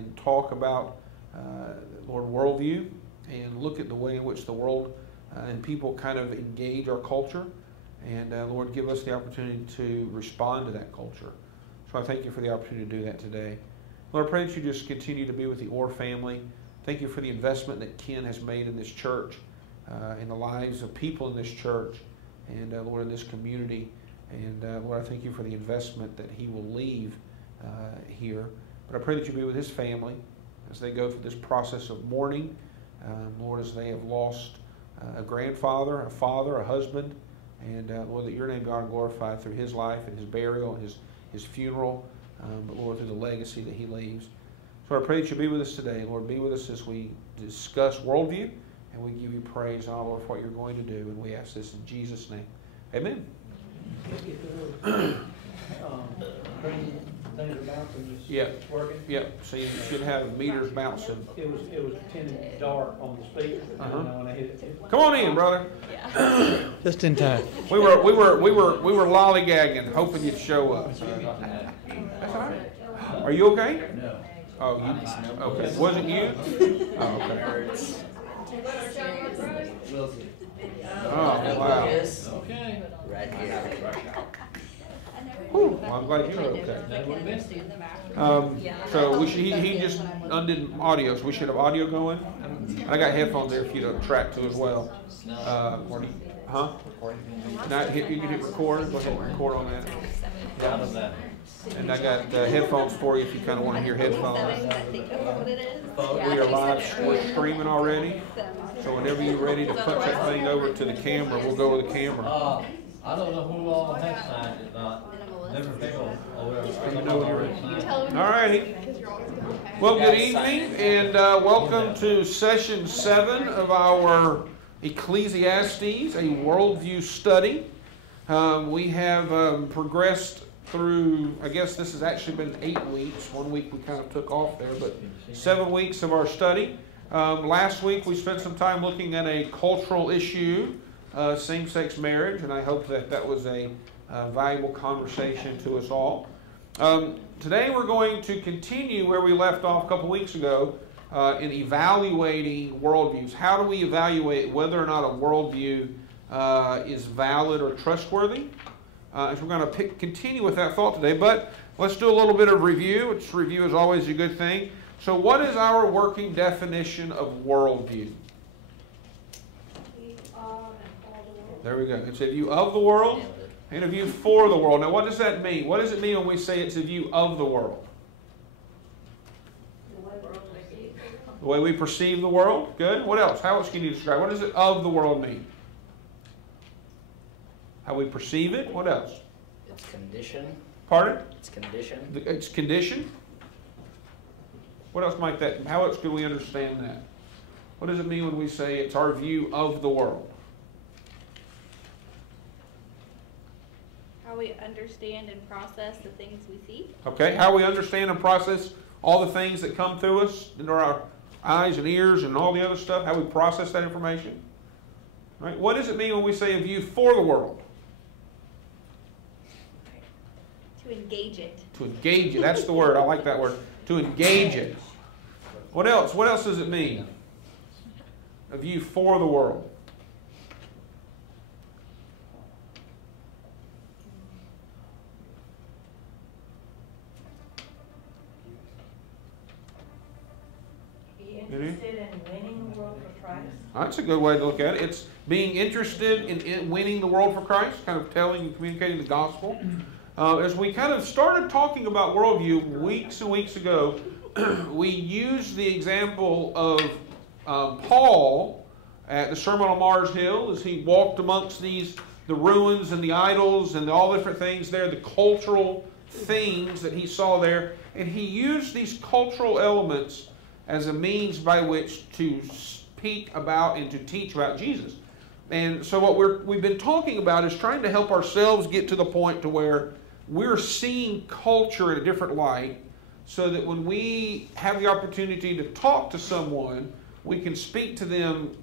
and talk about, Lord, worldview, and look at the way in which the world and people kind of engage our culture. And Lord, give us the opportunity to respond to that culture. So I thank you for the opportunity to do that today. Lord, I pray that you just continue to be with the Orr family. Thank you for the investment that Ken has made in this church, in the lives of people in this church, and Lord, in this community. And Lord, I thank you for the investment that he will leave here. But I pray that you be with his family as they go through this process of mourning. Lord, as they have lost a grandfather, a father, a husband, and Lord, that your name be honored and glorified through his life and his burial and his funeral, but Lord, through the legacy that he leaves. So I pray that you be with us today. Lord, be with us as we discuss worldview, and we give you praise and honor for what you're going to do, and we ask this in Jesus' name. Amen. Yeah. Working? Yeah. So you should have meters bouncing. It was tinted dark on the speaker. When I hit it. Come on in, brother. Yeah. Just in time. We were lollygagging, hoping you'd show up. That's all right. Are you okay? No. Oh, you okay? Wasn't you? Oh, okay. Oh, wow. Okay. Right here. Whew, well, I'm glad you're okay. So he just undid audio, so we should have audio going. And I got headphones there for you to track to as well. Huh? Now, you can hit record. Go ahead and record on that. And I got headphones for you if you kind of want to hear headphones. We are live streaming already. So whenever you're ready to punch that thing over to the camera, we'll go with the camera. I don't know who all has signed it, not. Never think All righty. Well, good evening, and welcome to session 7 of our Ecclesiastes, a worldview study. We have progressed through, I guess this has actually been 8 weeks. 1 week we kind of took off there, but 7 weeks of our study. Last week we spent some time looking at a cultural issue, same-sex marriage, and I hope that was a valuable conversation to us all. Today we're going to continue where we left off a couple weeks ago in evaluating worldviews. How do we evaluate whether or not a worldview is valid or trustworthy? So we're going to continue with that thought today, but let's do a little bit of review, which review is always a good thing. So what is our working definition of worldview? There we go. It's a view of the world and a view for the world. Now what does that mean? What does it mean when we say it's a view of the world? The way we perceive the world. Good. What else? How else can you describe? What does it of the world mean? How we perceive it. What else? It's condition. Pardon? It's condition. It's condition. What else might that? How else can we understand that? What does it mean when we say it's our view of the world? How we understand and process the things we see. Okay, how we understand and process all the things that come through us into our eyes and ears and all the other stuff. How we process that information. Right? What does it mean when we say a view for the world? To engage it. To engage it. That's the word. I like that word. To engage it. What else? What else does it mean? A view for the world. Be interested in winning the world for Christ. That's a good way to look at it. It's being interested in winning the world for Christ, kind of telling and communicating the gospel. As we kind of started talking about worldview weeks and weeks ago, we used the example of Paul at the Sermon on Mars Hill as he walked amongst the ruins and the idols and all different things there, the cultural things that he saw there. And he used these cultural elements as a means by which to speak about and to teach about Jesus. And so what we've been talking about is trying to help ourselves get to the point to where we're seeing culture in a different light, so that when we have the opportunity to talk to someone, we can speak to them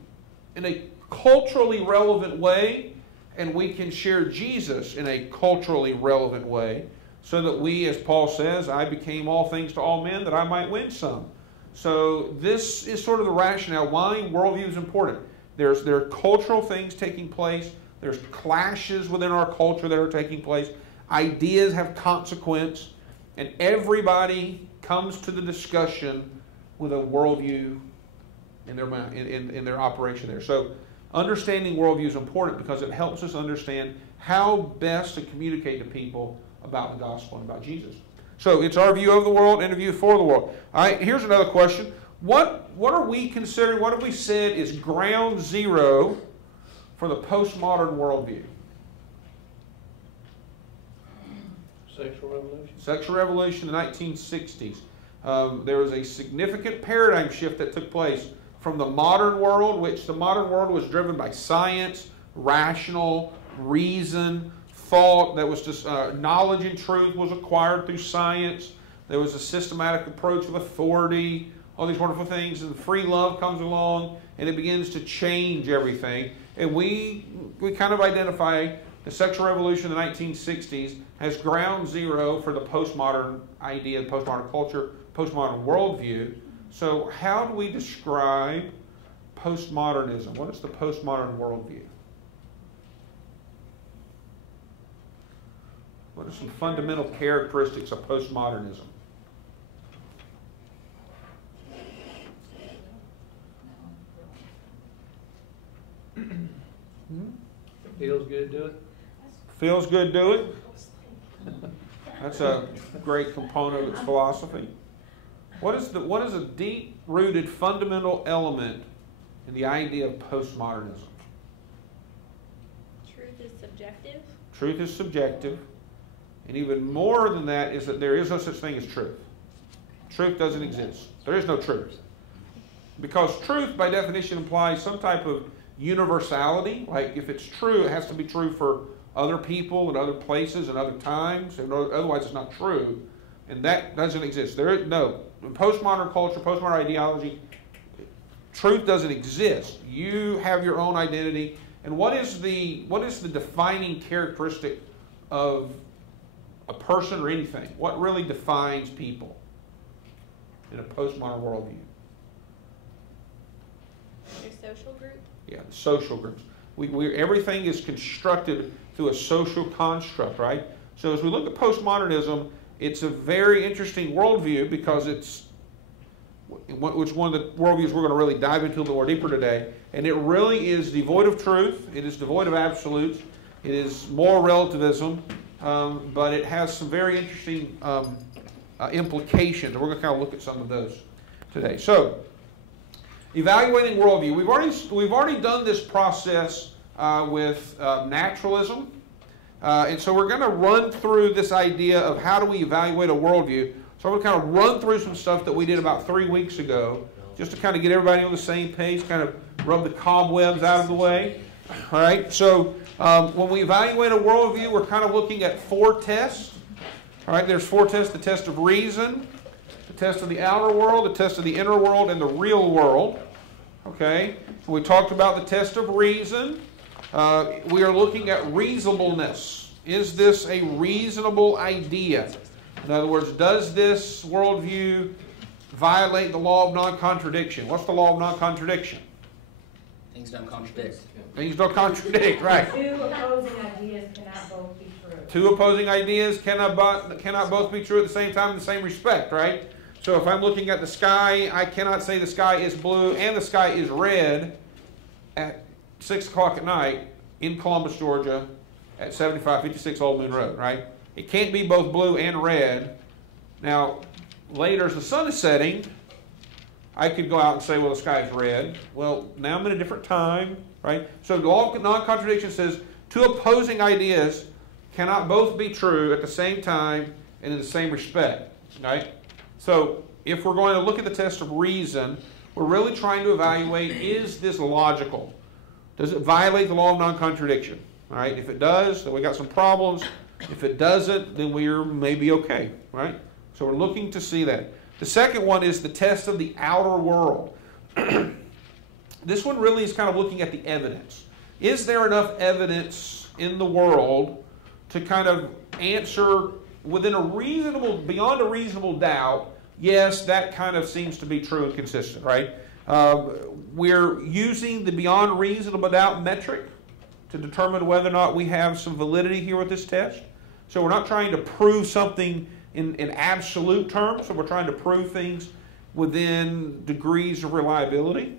in a culturally relevant way, and we can share Jesus in a culturally relevant way, so that we, as Paul says, I became all things to all men that I might win some. So this is sort of the rationale why worldview is important. There are cultural things taking place. There's clashes within our culture that are taking place. Ideas have consequence. And everybody comes to the discussion with a worldview in their mind, in their operation there. So understanding worldview is important because it helps us understand how best to communicate to people about the gospel and about Jesus. So it's our view of the world and a view for the world. All right, here's another question. What are we considering, what have we said is ground zero for the postmodern worldview? Sexual revolution. Sexual revolution in the 1960s. There was a significant paradigm shift that took place from the modern world, which the modern world was driven by science, rational, reason, thought, that was just knowledge and truth was acquired through science. There was a systematic approach of authority, all these wonderful things, and free love comes along, and it begins to change everything. And we kind of identify the sexual revolution in the 1960s as ground zero for the postmodern idea, postmodern culture, postmodern worldview. So how do we describe postmodernism? What is the postmodern worldview? What are some fundamental characteristics of postmodernism? Feels good, do it. Feels good, do it? That's a great component of its philosophy. What is a deep-rooted fundamental element in the idea of postmodernism? Truth is subjective. Truth is subjective. And even more than that is that there is no such thing as truth. Truth doesn't exist. There is no truth. Because truth, by definition, implies some type of universality. Like, if it's true, it has to be true for other people and other places and other times. Otherwise, it's not true. And that doesn't exist. There is no. In postmodern culture, postmodern ideology, truth doesn't exist. You have your own identity. And what is the defining characteristic of a person or anything? What really defines people in a postmodern worldview? Your social group. Yeah, social groups. Everything is constructed through a social construct, right? So as we look at postmodernism, it's a very interesting worldview because it's one of the worldviews we're going to really dive into a little more deeper today. And it really is devoid of truth. It is devoid of absolutes. It is moral relativism. But it has some very interesting implications. And we're going to kind of look at some of those today. So, evaluating worldview. We've already done this process with naturalism. And so we're going to run through this idea of how do we evaluate a worldview. So I'm going to kind of run through some stuff that we did about 3 weeks ago, just to kind of get everybody on the same page, kind of rub the cobwebs out of the way. All right, so when we evaluate a worldview, we're kind of looking at 4 tests. All right, there's 4 tests: the test of reason, the test of the outer world, the test of the inner world, and the real world. Okay, so we talked about the test of reason. We are looking at reasonableness. Is this a reasonable idea? In other words, does this worldview violate the law of non-contradiction? What's the law of non-contradiction? Things don't contradict. Things don't contradict, right? Two opposing ideas cannot both be true. Two opposing ideas cannot both be true at the same time in the same respect, right? So if I'm looking at the sky, I cannot say the sky is blue and the sky is red at 6 o'clock at night in Columbus, Georgia at 7556 Old Moon Road, right? It can't be both blue and red. Now, later as the sun is setting, I could go out and say, well, the sky is red. Well, now I'm in a different time, right? So the law of non-contradiction says 2 opposing ideas cannot both be true at the same time and in the same respect, right? So if we're going to look at the test of reason, we're really trying to evaluate, is this logical? Does it violate the law of non-contradiction? All right, if it does, then we got some problems. If it doesn't, then we're maybe okay, right? So we're looking to see that. The second one is the test of the outer world. This one really is kind of looking at the evidence. Is there enough evidence in the world to kind of answer within a reasonable, beyond a reasonable doubt, yes, that kind of seems to be true and consistent, right? We're using the beyond reasonable doubt metric to determine whether or not we have some validity here with this test. So we're not trying to prove something in absolute terms, so we're trying to prove things within degrees of reliability,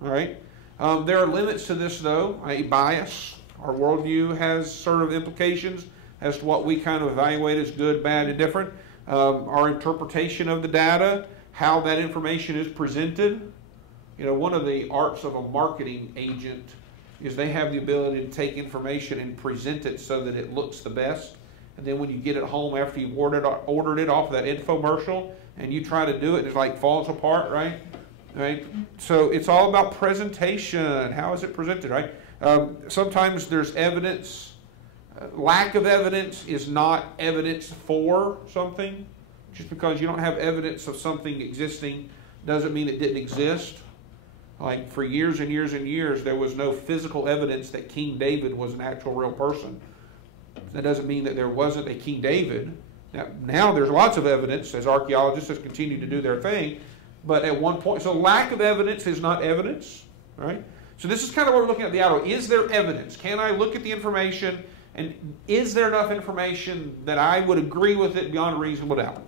all right? There are limits to this, though. A bias. Our worldview has sort of implications as to what we kind of evaluate as good, bad, and different. Our interpretation of the data, how that information is presented. You know, one of the arts of a marketing agent is they have the ability to take information and present it so that it looks the best. And then when you get it home after you've ordered it off of that infomercial and you try to do it, it like falls apart, right? Right? So it's all about presentation. How is it presented, right? Sometimes there's evidence. Lack of evidence is not evidence for something. Just because you don't have evidence of something existing doesn't mean it didn't exist. Like for years and years and years, there was no physical evidence that King David was an actual real person. That doesn't mean that there wasn't a King David. Now there's lots of evidence as archaeologists have continued to do their thing. But at one point, so lack of evidence is not evidence, right? So this is kind of what we're looking at the outer. Is there evidence? Can I look at the information and is there enough information that I would agree with it beyond a reasonable doubt?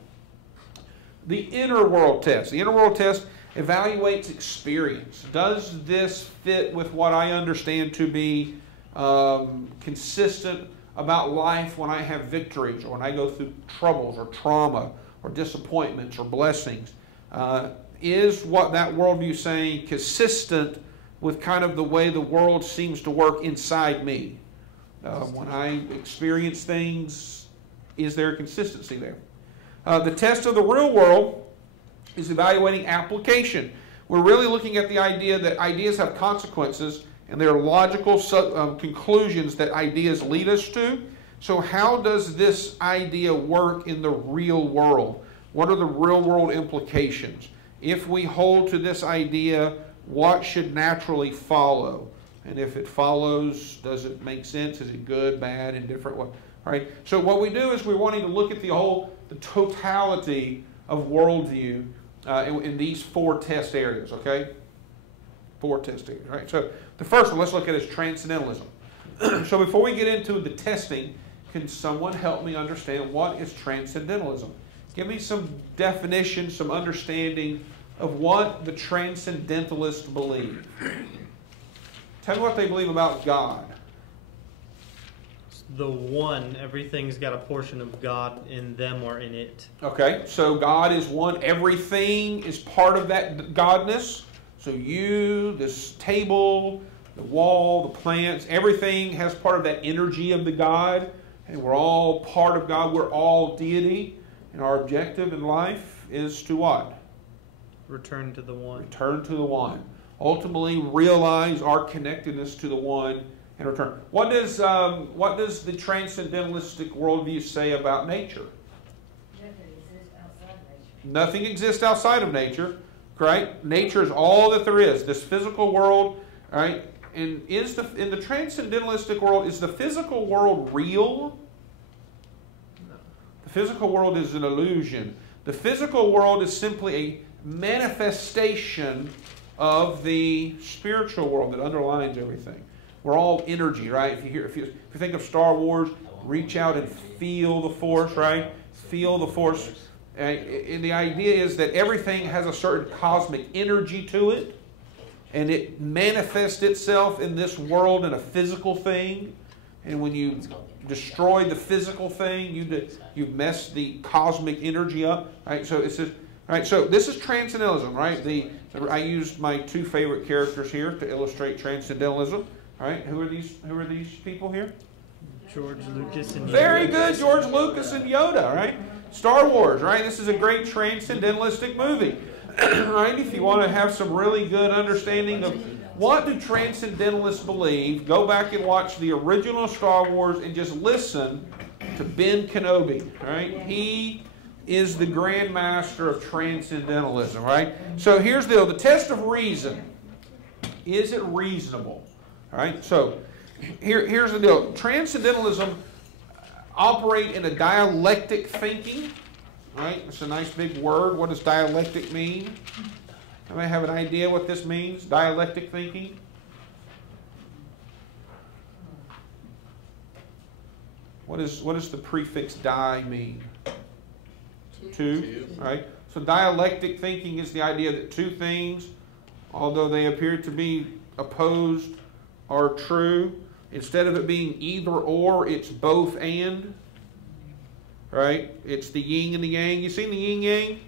The inner world test. The inner world test evaluates experience. Does this fit with what I understand to be consistent about life when I have victories or when I go through troubles or trauma or disappointments or blessings? Is what that worldview is saying consistent with kind of the way the world seems to work inside me? When I experience things, is there consistency there? The test of the real world is evaluating application. We're really looking at the idea that ideas have consequences and there are logical conclusions that ideas lead us to. So how does this idea work in the real world? What are the real world implications? If we hold to this idea, what should naturally follow? And if it follows, does it make sense? Is it good, bad, indifferent? What? All right. So what we do is we're wanting to look at the totality of worldview in these 4 test areas. Okay, 4 test areas. Right. So the first one, let's look at is transcendentalism. So before we get into the testing, can someone help me understand what is transcendentalism? Give me some definition, some understanding of what the transcendentalists believe. Tell me what they believe about God. The one, everything's got a portion of God in them or in it. Okay, so God is one. Everything is part of that godness. So you, this table, the wall, the plants, everything has part of that energy of the God. And we're all part of God. We're all deity. And our objective in life is to what? Return to the one. Return to the one. Ultimately realize our connectedness to the one and return. What does the transcendentalistic worldview say about nature? Nothing exists outside of nature. Right? Nature is all that there is. This physical world, right? And in the transcendentalistic world, is the physical world real? No. The physical world is an illusion. The physical world is simply a manifestation of the spiritual world that underlines everything. We're all energy, right? If you think of Star Wars, reach out and feel the Force, right? Feel the Force. And the idea is that everything has a certain cosmic energy to it, and it manifests itself in this world in a physical thing. And when you destroy the physical thing, you mess the cosmic energy up, right? So it's just, right. So this is transcendentalism, right? I used my 2 favorite characters here to illustrate transcendentalism. All right, who are these people here? George Lucas and Yoda. Very good, George Lucas and Yoda, right? Star Wars, right? This is a great transcendentalistic movie, right? If you want to have some really good understanding of what do transcendentalists believe, go back and watch the original Star Wars and just listen to Ben Kenobi, right? He is the grand master of transcendentalism, right? So here's the test of reason. Is it reasonable? All right, so here's the deal. Transcendentalism, operate in a dialectic thinking. Right? It's a nice big word. What does dialectic mean? Anybody have an idea what this means? Dialectic thinking? What does the prefix di mean? Two. Right? So dialectic thinking is the idea that two things, although they appear to be opposed, are true. Instead of it being either or, it's both and. Right? It's the yin and the yang. You seen the yin yang?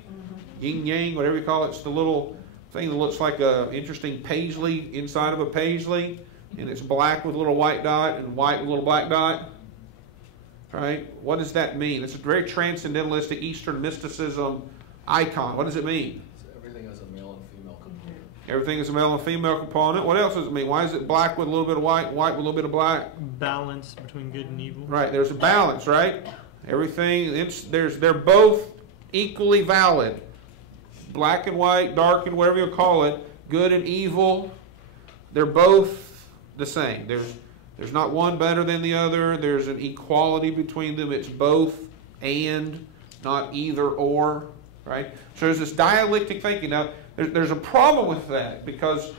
Yin yang, whatever you call it. It's the little thing that looks like a interesting paisley inside of a paisley, and it's black with a little white dot and white with a little black dot. Right? What does that mean? It's a very transcendentalistic Eastern mysticism icon. What does it mean? Everything has a male and female component. Everything is a male and female component. What else does it mean? Why is it black with a little bit of white, white with a little bit of black? Balance between good and evil. Right, there's a balance, right? Everything, they're both equally valid. Black and white, dark and whatever you call it, good and evil, they're both the same. There's not one better than the other. There's an equality between them. It's both and, not either or, right? So there's this dialectic thinking. Now, there's a problem with that because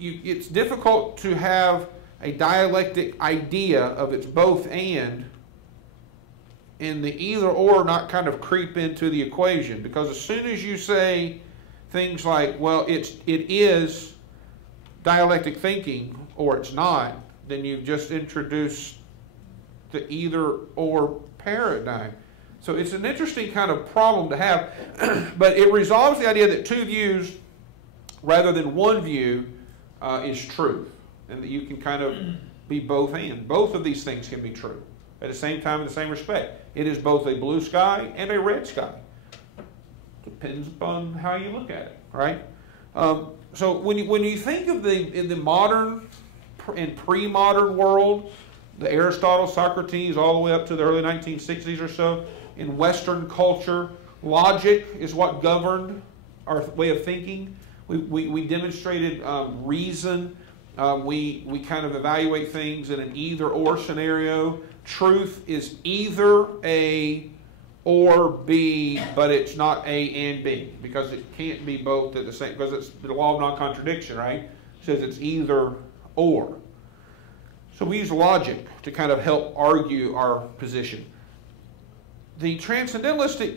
it's difficult to have a dialectic idea of it's both and the either or not kind of creep into the equation, because as soon as you say things like, well, it is dialectic thinking or it's not, then you've just introduced the either or paradigm. So it's an interesting kind of problem to have, but it resolves the idea that two views rather than one view is truth, and that you can kind of be both and. Both of these things can be true at the same time in the same respect. It is both a blue sky and a red sky. Depends upon how you look at it, right? So when you think of in the modern and pre-modern world, the Aristotle, Socrates, all the way up to the early 1960s or so, in Western culture, logic is what governed our way of thinking. We demonstrated reason. We kind of evaluate things in an either-or scenario. Truth is either A or B, but it's not A and B, because it can't be both at the same, because it's the law of non-contradiction, right? It says it's either or. So we use logic to kind of help argue our position. The transcendentalistic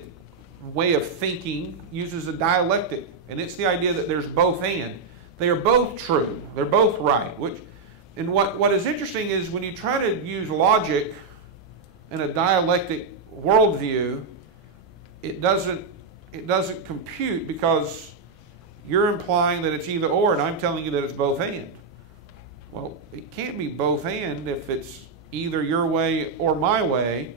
way of thinking uses a dialectic, and it's the idea that there's both and. They are both true. They're both right. And what is interesting is when you try to use logic in a dialectic worldview, it doesn't compute, because you're implying that it's either or, and I'm telling you that it's both and. Well, it can't be both and if it's either your way or my way.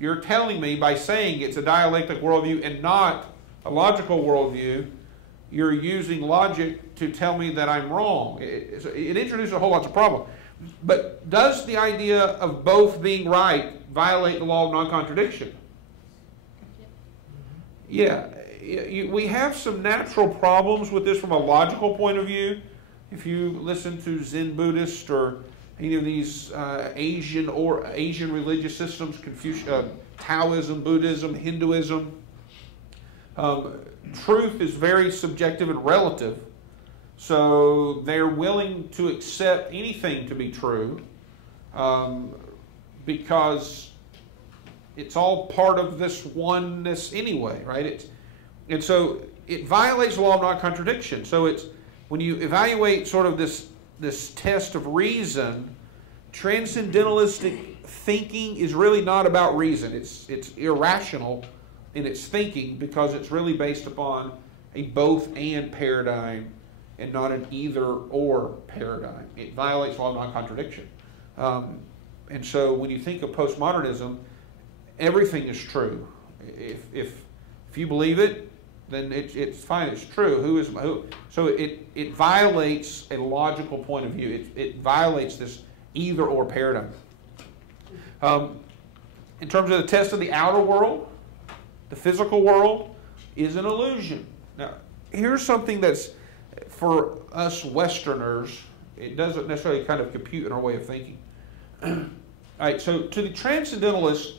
You're telling me by saying it's a dialectic worldview and not a logical worldview, you're using logic to tell me that I'm wrong. It introduces a whole lot of problems. But does the idea of both being right violate the law of non-contradiction? Yeah. We have some natural problems with this from a logical point of view. If you listen to Zen Buddhist or any of these Asian religious systems, Taoism, Buddhism, Hinduism, truth is very subjective and relative. So they're willing to accept anything to be true because it's all part of this oneness anyway, right? And so it violates the law of non-contradiction. So it's when you evaluate sort of this test of reason, transcendentalistic thinking is really not about reason. It's irrational in its thinking because it's really based upon a both-and paradigm and not an either-or paradigm. It violates law of non-contradiction. And so when you think of postmodernism, everything is true. If you believe it, then it's fine. It's true. Who? So it violates a logical point of view. It violates this either-or paradigm. In terms of the test of the outer world, the physical world is an illusion. Now, here's something that's, for us Westerners, it doesn't necessarily kind of compute in our way of thinking. All right, so to the Transcendentalist,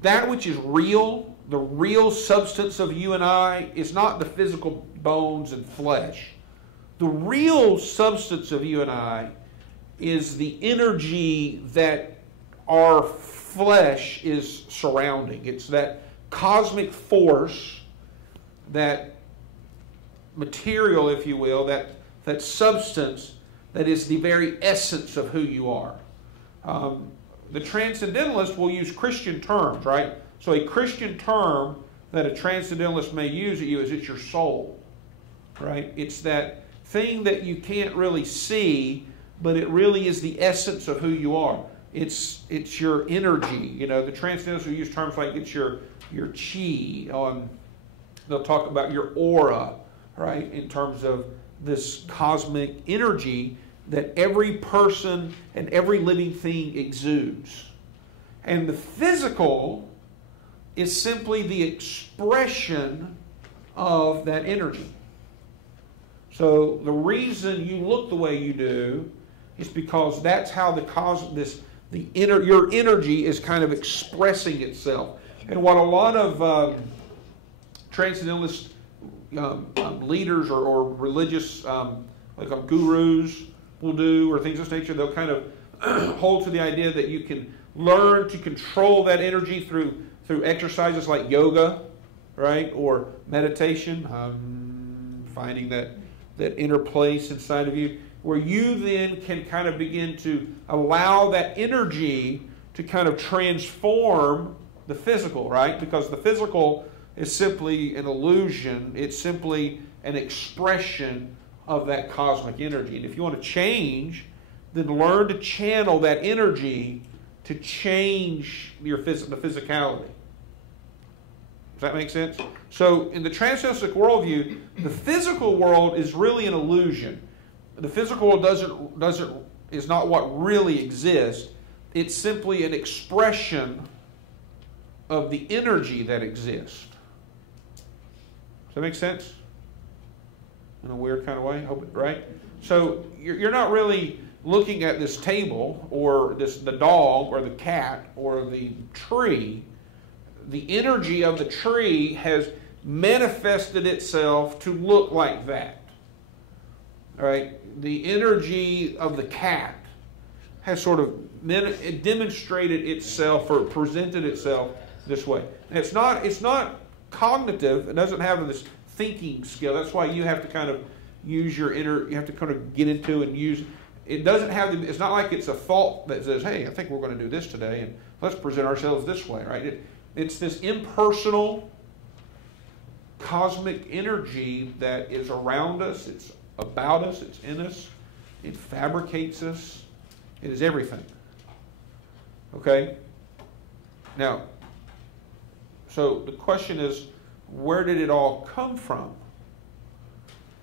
that which is real, the real substance of you and I, is not the physical bones and flesh. The real substance of you and I is the energy that our flesh is surrounding. It's that cosmic force, that material, if you will, that substance that is the very essence of who you are. The Transcendentalist will use Christian terms, right? So a Christian term that a Transcendentalist may use at you is it's your soul, right? It's that thing that you can't really see, but it really is the essence of who you are. It's your energy. You know, the Transcendentalists will use terms like it's your chi. They'll talk about your aura, right? In terms of this cosmic energy that every person and every living thing exudes. And the physical is simply the expression of that energy. So the reason you look the way you do is because that's how your energy is kind of expressing itself. And what a lot of Transcendentalist leaders or religious like gurus will do, or things of this nature, they'll kind of hold to the idea that you can learn to control that energy through exercises like yoga, right, or meditation, finding that inner place inside of you, where you then can kind of begin to allow that energy to kind of transform the physical, right? Because the physical is simply an illusion. It's simply an expression of that cosmic energy. And if you want to change, then learn to channel that energy to change the physicality. Does that make sense? So in the Transcendentalist worldview, the physical world is really an illusion. The physical world is not what really exists. It's simply an expression of the energy that exists. Does that make sense? In a weird kind of way, right? So you're not really looking at this table or the dog or the cat or the tree. The energy of the tree has manifested itself to look like that. All right? The energy of the cat has sort of demonstrated itself or presented itself this way. And it's not cognitive. It doesn't have this thinking skill. That's why you have to kind of use you have to kind of get into and use. It doesn't have it's not like it's a thought that says, hey, I think we're going to do this today and let's present ourselves this way, right? It's this impersonal cosmic energy that is around us. It's about us. It's in us. It fabricates us. It is everything. Okay? Now, so the question is, where did it all come from?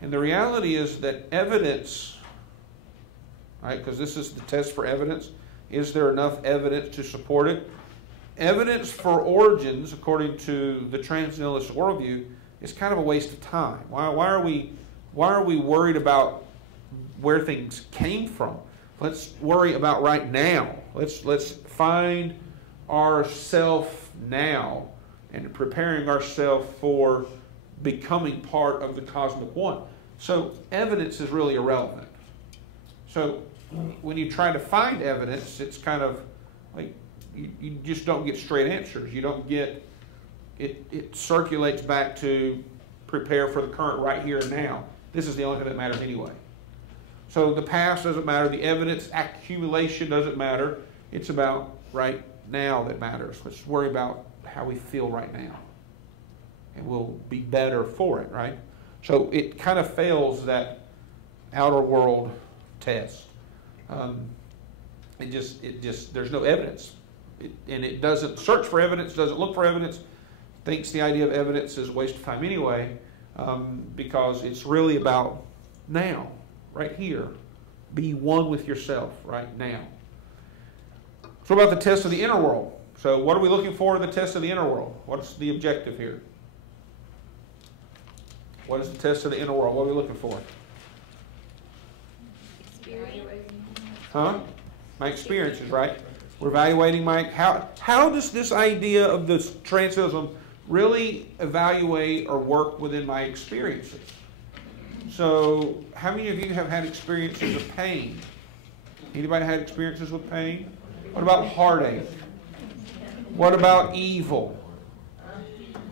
And the reality is that evidence, right, because this is the test for evidence, is there enough evidence to support it? Evidence for origins, according to the Transcendentalist worldview, is kind of a waste of time. Why are we worried about where things came from? Let's worry about right now. Let's find ourselves now and preparing ourselves for becoming part of the cosmic one. So evidence is really irrelevant. So when you try to find evidence, it's kind of like you just don't get straight answers. You don't get it circulates back to prepare for the current right here and now. This is the only thing that matters anyway. So the past doesn't matter. The evidence accumulation doesn't matter. It's about right now that matters. Let's worry about how we feel right now. And we'll be better for it, right? So it kind of fails that outer world test. There's no evidence. And it doesn't search for evidence, doesn't look for evidence, thinks the idea of evidence is a waste of time anyway, because it's really about now, right here. Be one with yourself right now. So what about the test of the inner world? So what are we looking for in the test of the inner world? What's the objective here? What is the test of the inner world? What are we looking for? Experience. Huh? My experiences, right? We're evaluating how does this idea of this transcendentalism really evaluate or work within my experiences? So, how many of you have had experiences of pain? Anybody had experiences with pain? What about heartache? What about evil?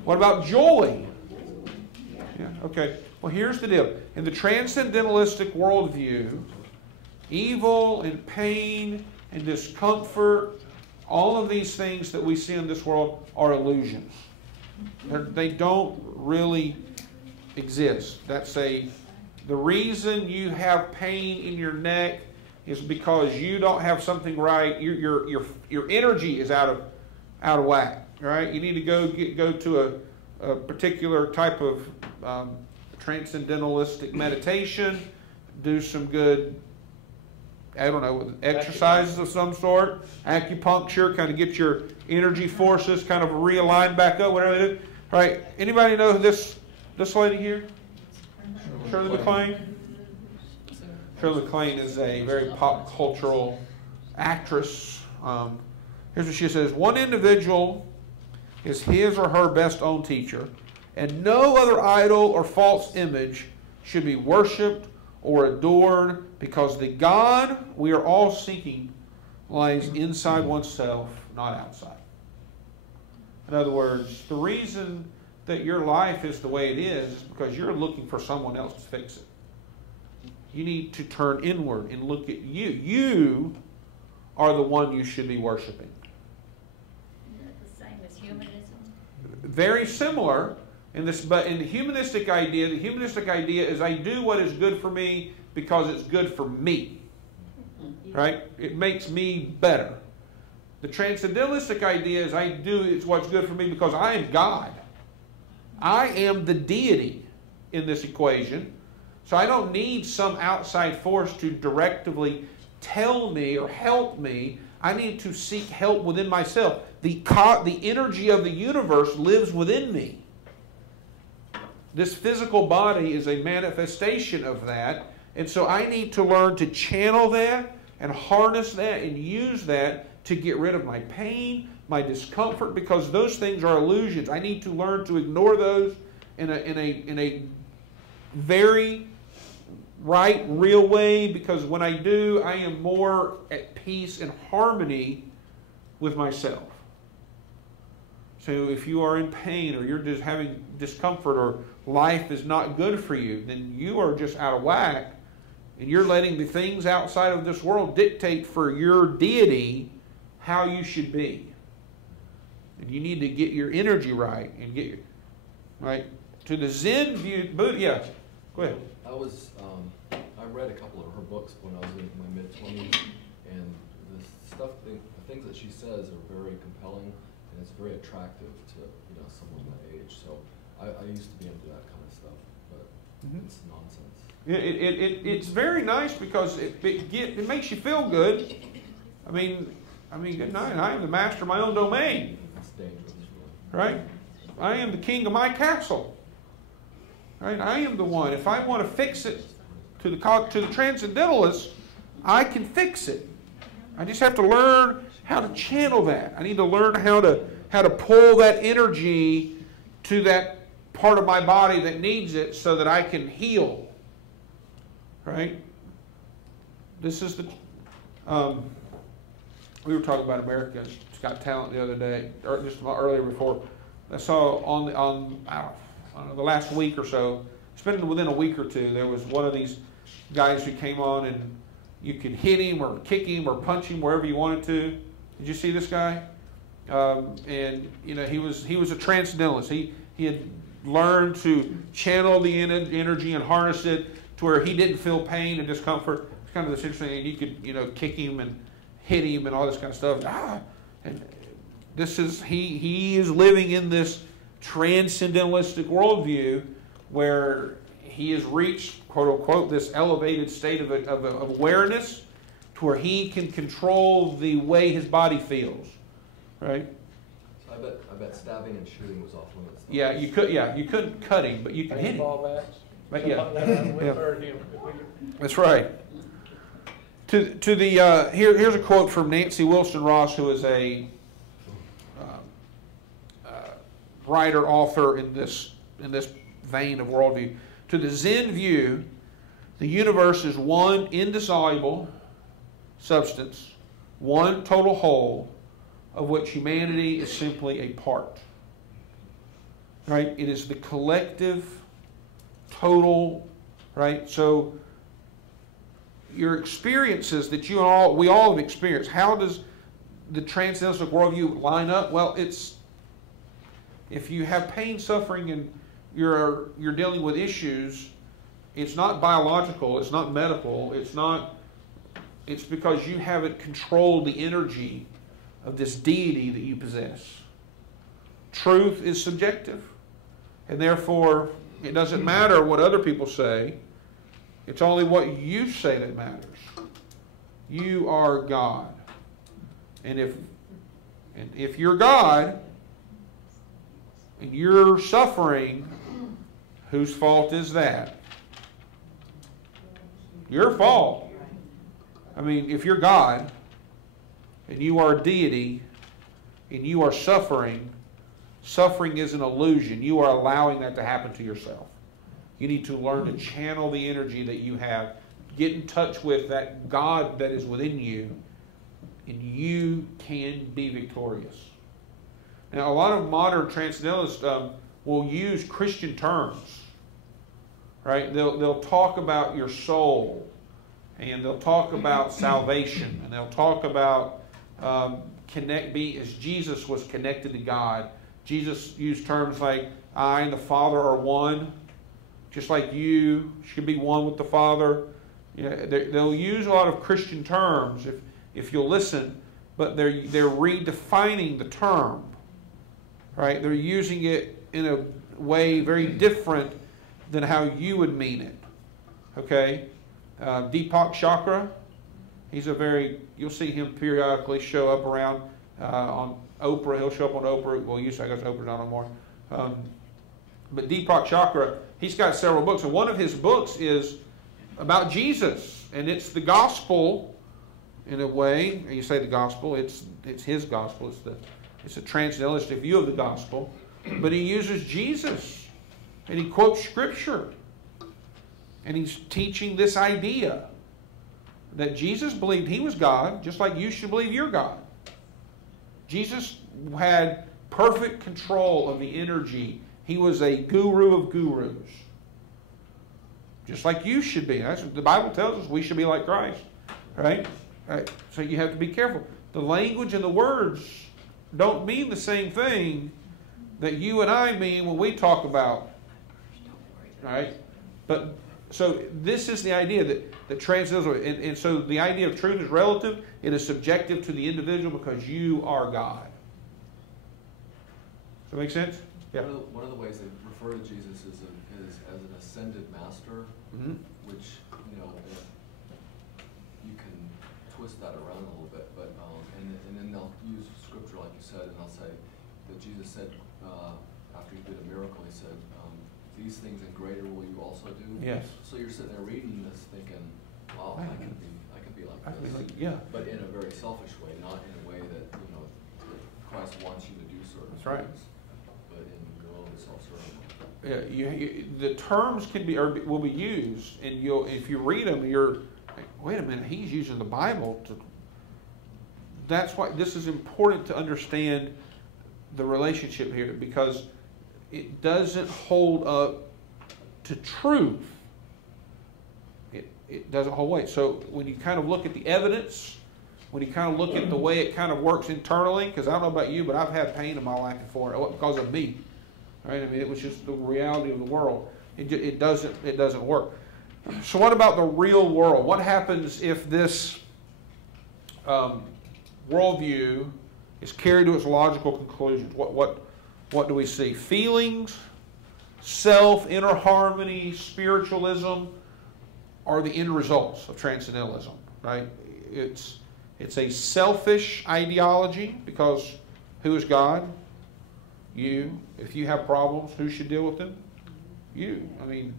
What about joy? Yeah, okay. Well, here's the deal. In the transcendentalistic worldview, evil and pain and discomfort, all of these things that we see in this world are illusions. They don't really exist. The reason you have pain in your neck is because you don't have something right. Your energy is out of whack. Right? You need to go to a particular type of transcendentalistic meditation. Do some good, exercises of some sort, acupuncture, kind of get your energy forces kind of realigned back up. Whatever they do. Right? Anybody know who this lady here? Shirley MacLaine? Shirley MacLaine is a very pop cultural actress. Here's what she says. One individual is his or her best own teacher, and no other idol or false image should be worshipped or adored, because the God we are all seeking lies inside oneself, not outside. In other words, the reason that your life is the way it is because you're looking for someone else to fix it. You need to turn inward and look at you. You are the one you should be worshiping. Isn't it the same as humanism? Very similar in this, but in the humanistic idea is I do what is good for me because it's good for me. Right? It makes me better. The transcendentalistic idea is it's what's good for me because I am God. I am the deity in this equation. So I don't need some outside force to directively tell me or help me. I need to seek help within myself. The energy of the universe lives within me. This physical body is a manifestation of that. And so I need to learn to channel that and harness that and use that to get rid of my pain, my discomfort, because those things are illusions. I need to learn to ignore those in a very right, real way, because when I do, I am more at peace and harmony with myself. So if you are in pain or you're just having discomfort or life is not good for you, then you are just out of whack and you're letting the things outside of this world dictate for your deity how you should be. And you need to get your energy right and get your, right? To the Zen view, yeah, go ahead. I read a couple of her books when I was in my mid-20s, and the things that she says are very compelling, and it's very attractive to someone my age. So I used to be into that kind of stuff, but it's nonsense. It's very nice because it makes you feel good. I mean, good night. I am the master of my own domain. It's dangerous, really. Right? I am the king of my castle. Right? I am the one. If I want to fix it to the transcendentalists, I can fix it. I just have to learn how to channel that. I need to learn how to pull that energy to that part of my body that needs it so that I can heal. Right? This is the... we were talking about America's Got Talent the other day, or just earlier before. I saw on I don't know, the last week or so, it's been within a week or two, there was one of these guys who came on and you could hit him or kick him or punch him wherever you wanted to. Did you see this guy? And he was a transcendentalist. He had learned to channel the energy and harness it to where he didn't feel pain and discomfort. It's kind of this interesting thing. You could kick him and hit him and all this kind of stuff. And this is he is living in this transcendentalistic worldview where he has reached, quote unquote, this elevated state of awareness to where he can control the way his body feels. Right? So I bet stabbing and shooting was off limits. Yeah, you couldn't cut him, but you could hit him. But yeah. That's right. Here's a quote from Nancy Wilson Ross, who is a writer, author in this vein of worldview. To the Zen view, the universe is one indissoluble substance, one total whole, of which humanity is simply a part. Right? It is the collective, total, right? So your experiences that we all have experienced, how does the transcendental worldview line up? Well, it's if you have pain, suffering, and you're dealing with issues, it's not biological, it's not medical, it's because you haven't controlled the energy of this deity that you possess. Truth is subjective, and therefore it doesn't matter what other people say. It's only what you say that matters. You are God. And if you're God and you're suffering, whose fault is that? Your fault. I mean, if you're God and you are a deity and you are suffering, suffering is an illusion. You are allowing that to happen to yourself. You need to learn to channel the energy that you have. Get in touch with that God that is within you, and you can be victorious. Now, a lot of modern transcendentalists will use Christian terms, right? They'll talk about your soul, and they'll talk about salvation, and they'll talk about be as Jesus was connected to God. Jesus used terms like, I and the Father are one. Just like you should be one with the Father. They'll use a lot of Christian terms if you'll listen, but they're redefining the term, right? They're using it in a way very different than how you would mean it. Okay, Deepak Chakra. You'll see him periodically show up around on Oprah. He'll show up on Oprah. Well, I guess Oprah's not anymore. But Deepak Chakra, he's got several books, and one of his books is about Jesus, and it's the gospel in a way. You say the gospel, it's his gospel. It's a transcendentalist view of the gospel, but he uses Jesus, and he quotes Scripture, and he's teaching this idea that Jesus believed he was God, just like you should believe you're God. Jesus had perfect control of the energy. He was a guru of gurus. Just like you should be. That's what the Bible tells us. We should be like Christ. Right? So you have to be careful. The language and the words don't mean the same thing that you and I mean when we talk about. Right? But so this is the idea that transcendentalism, and so the idea of truth is relative. It is subjective to the individual because you are God. Does that make sense? Yeah. One of the ways they refer to Jesus is as an ascended master, which you can twist that around a little bit, but and then they'll use Scripture like you said, and they'll say that Jesus said after he did a miracle, he said, "These things and greater will you also do." Yes. So you're sitting there reading this, thinking, "Wow, I can be like this." Yeah. But in a very selfish way, not in a way that that Christ wants you to do certain That's right. things. But in your own self-serving. The terms can be or will be used, and if you read them, you're like, wait a minute, he's using the Bible to. That's why this is important to understand the relationship here, because it doesn't hold up to truth. It doesn't hold weight. So when you kind of look at the evidence, when you kind of look at the way it kind of works internally, because I don't know about you, but I've had pain in my life before. It wasn't because of me. Right? I mean, it was just the reality of the world. It doesn't work. So what about the real world? What happens if this worldview is carried to its logical conclusions? What do we see? Feelings, self, inner harmony, spiritualism are the end results of transcendentalism. Right? It's a selfish ideology because who is God? You. If you have problems, who should deal with them? You. I mean,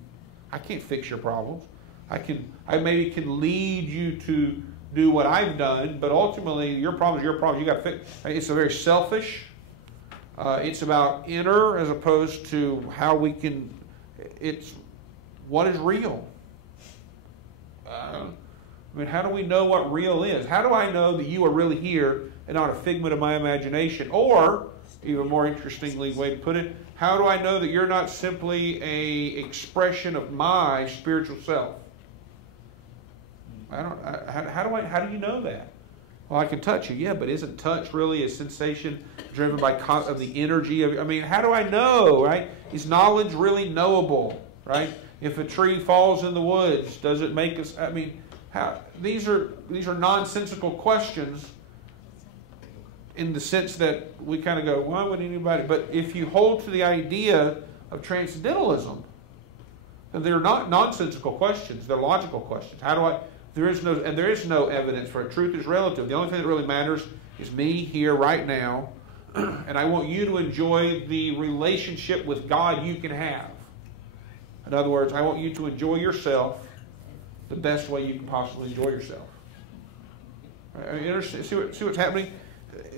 I can't fix your problems. I maybe can lead you to do what I've done, but ultimately your problem is your problem. You got to fix. It's a very selfish. It's about inner as opposed to how we can. It's what is real. I mean, how do we know what real is? How do I know that you are really here and not a figment of my imagination? Or, even more interestingly, way to put it, how do I know that you're not simply a expression of my spiritual self? How do you know that? Well, I can touch you, yeah, but isn't touch really a sensation driven by of the energy of? I mean, how do I know? Right? Is knowledge really knowable? Right? If a tree falls in the woods, does it make us? I mean, how? These are nonsensical questions. In the sense that we kind of go, why would anybody? But if you hold to the idea of transcendentalism, then they're not nonsensical questions; they're logical questions. How do I? There is no evidence for it. Truth is relative. The only thing that really matters is me here right now, and I want you to enjoy the relationship with God you can have. In other words, I want you to enjoy yourself the best way you can possibly enjoy yourself. Right? See what's happening?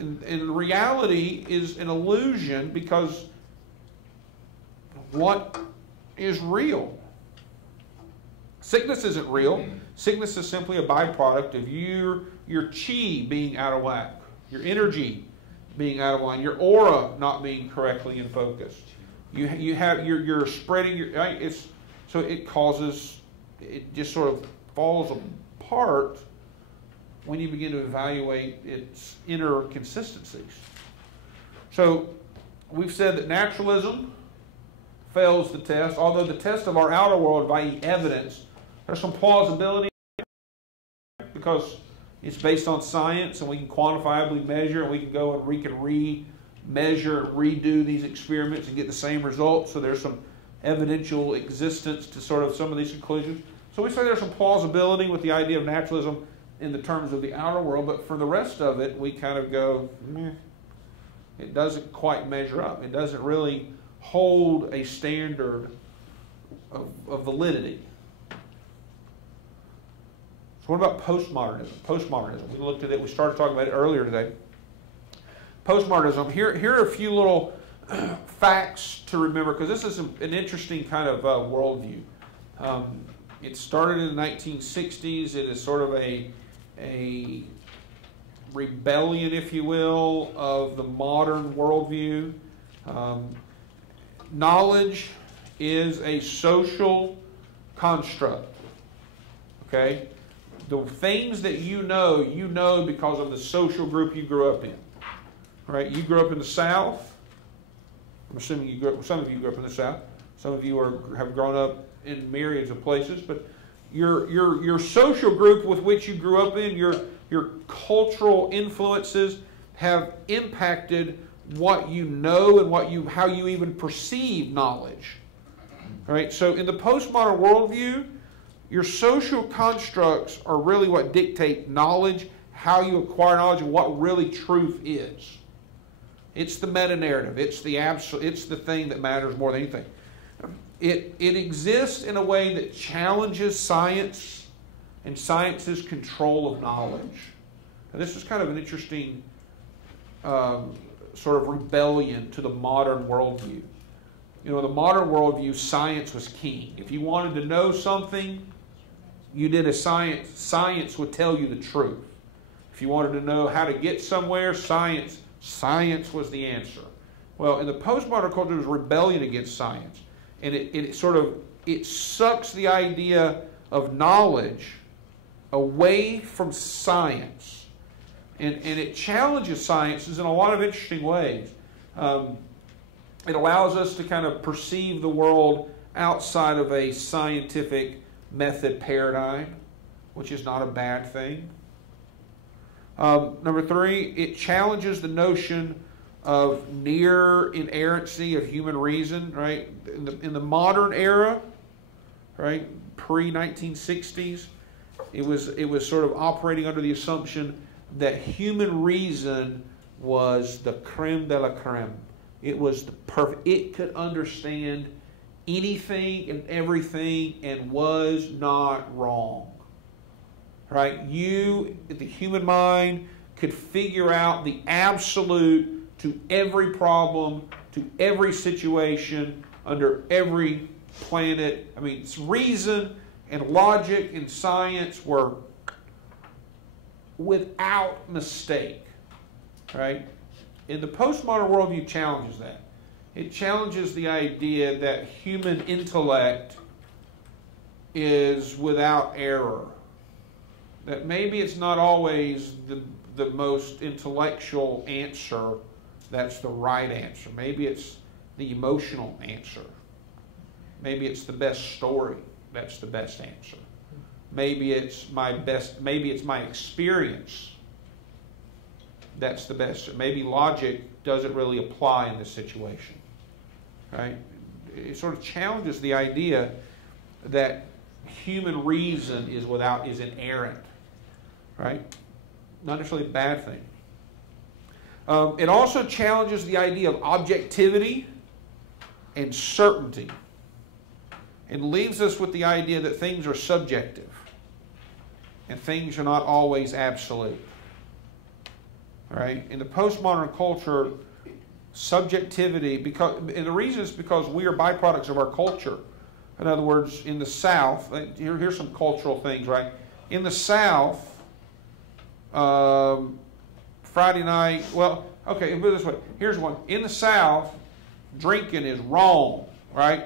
And reality is an illusion because what is real? Sickness isn't real. Sickness is simply a byproduct of your chi being out of whack, your energy being out of line, your aura not being correctly in focus. You're spreading your right. So it causes it just sort of falls apart when you begin to evaluate its inner consistencies. So we've said that naturalism fails the test, although the test of our outer world by evidence, there's some plausibility because it's based on science and we can quantifiably measure and we can go and we can re-measure and redo these experiments and get the same results. So there's some evidential existence to sort of some of these conclusions. So we say there's some plausibility with the idea of naturalism in the terms of the outer world, but for the rest of it, we kind of go, meh. It doesn't quite measure up. It doesn't really hold a standard of validity. So what about postmodernism? Postmodernism. We looked at it. We started talking about it earlier today. Postmodernism. Here are a few little facts to remember because this is an interesting kind of worldview. It started in the 1960s. It is sort of a rebellion, if you will, of the modern worldview. Knowledge is a social construct. Okay? The things that you know because of the social group you grew up in. Right? You grew up in the South. I'm assuming some of you grew up in the South. Some of you have grown up in myriads of places, but your social group with which you grew up in, your cultural influences have impacted what you know and how you even perceive knowledge. Right? So in the postmodern worldview, your social constructs are really what dictate knowledge, how you acquire knowledge, and what really truth is. It's the meta-narrative. It's the thing that matters more than anything. It exists in a way that challenges science and science's control of knowledge. Now, this is kind of an interesting sort of rebellion to the modern worldview. You know, the modern worldview, science was king. If you wanted to know something, you did a science. Science would tell you the truth. If you wanted to know how to get somewhere, science was the answer. Well, in the postmodern culture, there was rebellion against science. And it sucks the idea of knowledge away from science. And it challenges sciences in a lot of interesting ways. It allows us to kind of perceive the world outside of a scientific method paradigm, which is not a bad thing. Number 3, it challenges the notion of near inerrancy of human reason, right? In the modern era, right, pre-1960s, it was sort of operating under the assumption that human reason was the creme de la creme. It was the perfect. It could understand anything and everything and was not wrong. right? The human mind, could figure out the absolute to every problem, to every situation, under every planet. I mean, reason and logic and science were without mistake, right? And the postmodern worldview challenges that. It challenges the idea that human intellect is without error. That maybe it's not always the most intellectual answer that's the right answer. Maybe it's the emotional answer. Maybe it's the best story that's the best answer. Maybe it's my experience that's the best. Maybe logic doesn't really apply in this situation. Right? It sort of challenges the idea that human reason is inerrant. Right? Not necessarily a bad thing. It also challenges the idea of objectivity and certainty, and leaves us with the idea that things are subjective and things are not always absolute. Right? In the postmodern culture, subjectivity, and the reason is because we are byproducts of our culture. In other words, in the South, here's some cultural things, right? In the South, Friday night, well, okay, put it this way. Here's one. In the South, drinking is wrong, right?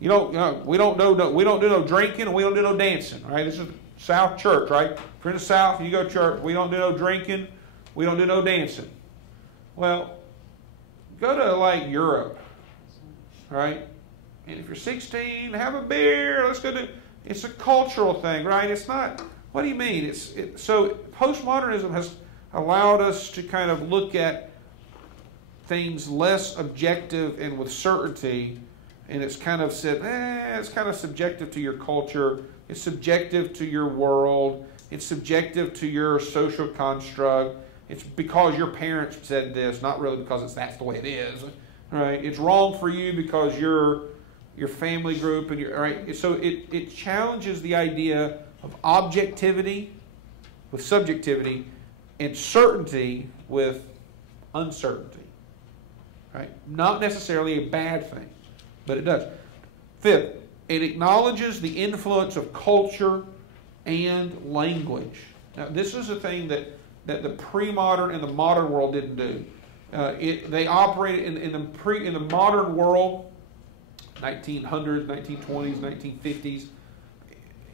We don't do no drinking and we don't do no dancing, right? This is South church, right? If you're in the South and you go to church, we don't do no drinking, we don't do no dancing. Well, go to like Europe, right? And if you're 16, have a beer. Let's go do. It's a cultural thing, right? It's not. What do you mean? So postmodernism has allowed us to kind of look at things less objective and with certainty, and it's kind of said, it's kind of subjective to your culture. It's subjective to your world. It's subjective to your social construct. It's because your parents said this, not really because that's the way it is, right? It's wrong for you because your family group and right. So it challenges the idea of objectivity with subjectivity and certainty with uncertainty, right? Not necessarily a bad thing, but it does. Fifth, it acknowledges the influence of culture and language. Now, this is a thing that the pre-modern and the modern world didn't do. They operated in the modern world, 1900s, 1920s, 1950s.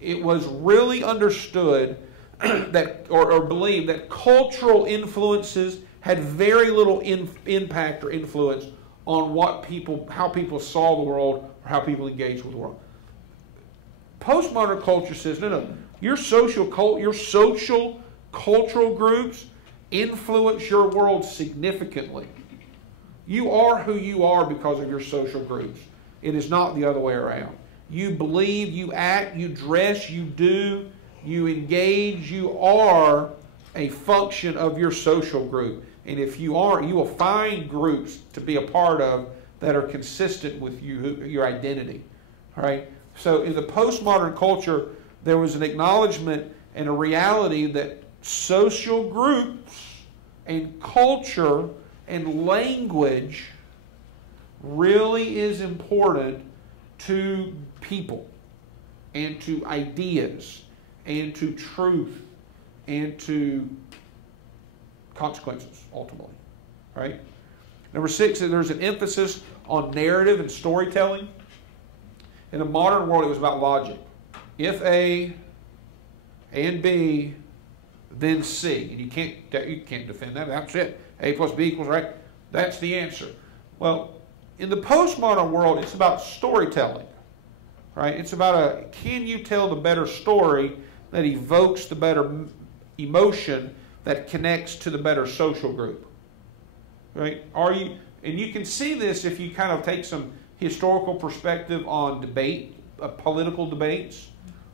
It was really understood that, or believed that cultural influences had very little impact or influence on how people saw the world or how people engaged with the world. Postmodern culture says, no, your social cultural groups influence your world significantly. You are who you are because of your social groups. It is not the other way around. You believe, you act, you dress, you do, you engage, you are a function of your social group. And if you are, you will find groups to be a part of that are consistent with your identity. All right? So in the postmodern culture, there was an acknowledgement and a reality that social groups and culture and language really is important to people and to ideas and to truth and to consequences, ultimately. Right? Number 6, there's an emphasis on narrative and storytelling. In the modern world, it was about logic. If A and B, then C. And you can't defend that. That's it. A plus B equals, right? That's the answer. Well, in the postmodern world, it's about storytelling. Right? It's about can you tell the better story that evokes the better emotion that connects to the better social group. Right? And you can see this if you kind of take some historical perspective on debate, political debates.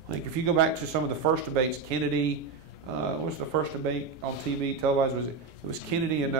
Like if you go back to some of the first debates, Kennedy, what was the first debate on TV, televised? It was Kennedy and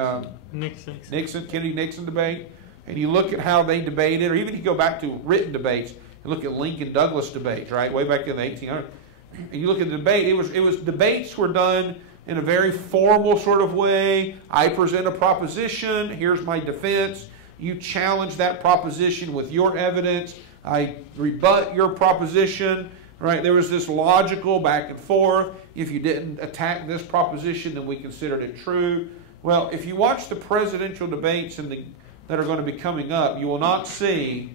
Nixon, Kennedy-Nixon debate. And you look at how they debated, or even if you go back to written debates, and look at Lincoln-Douglas debates, right, way back in the 1800s. And you look at the debate, it was debates were done in a very formal sort of way. I present a proposition, here's my defense. You challenge that proposition with your evidence. I rebut your proposition. Right? There was this logical back and forth. If you didn't attack this proposition, then we considered it true. Well, if you watch the presidential debates that are going to be coming up, you will not see,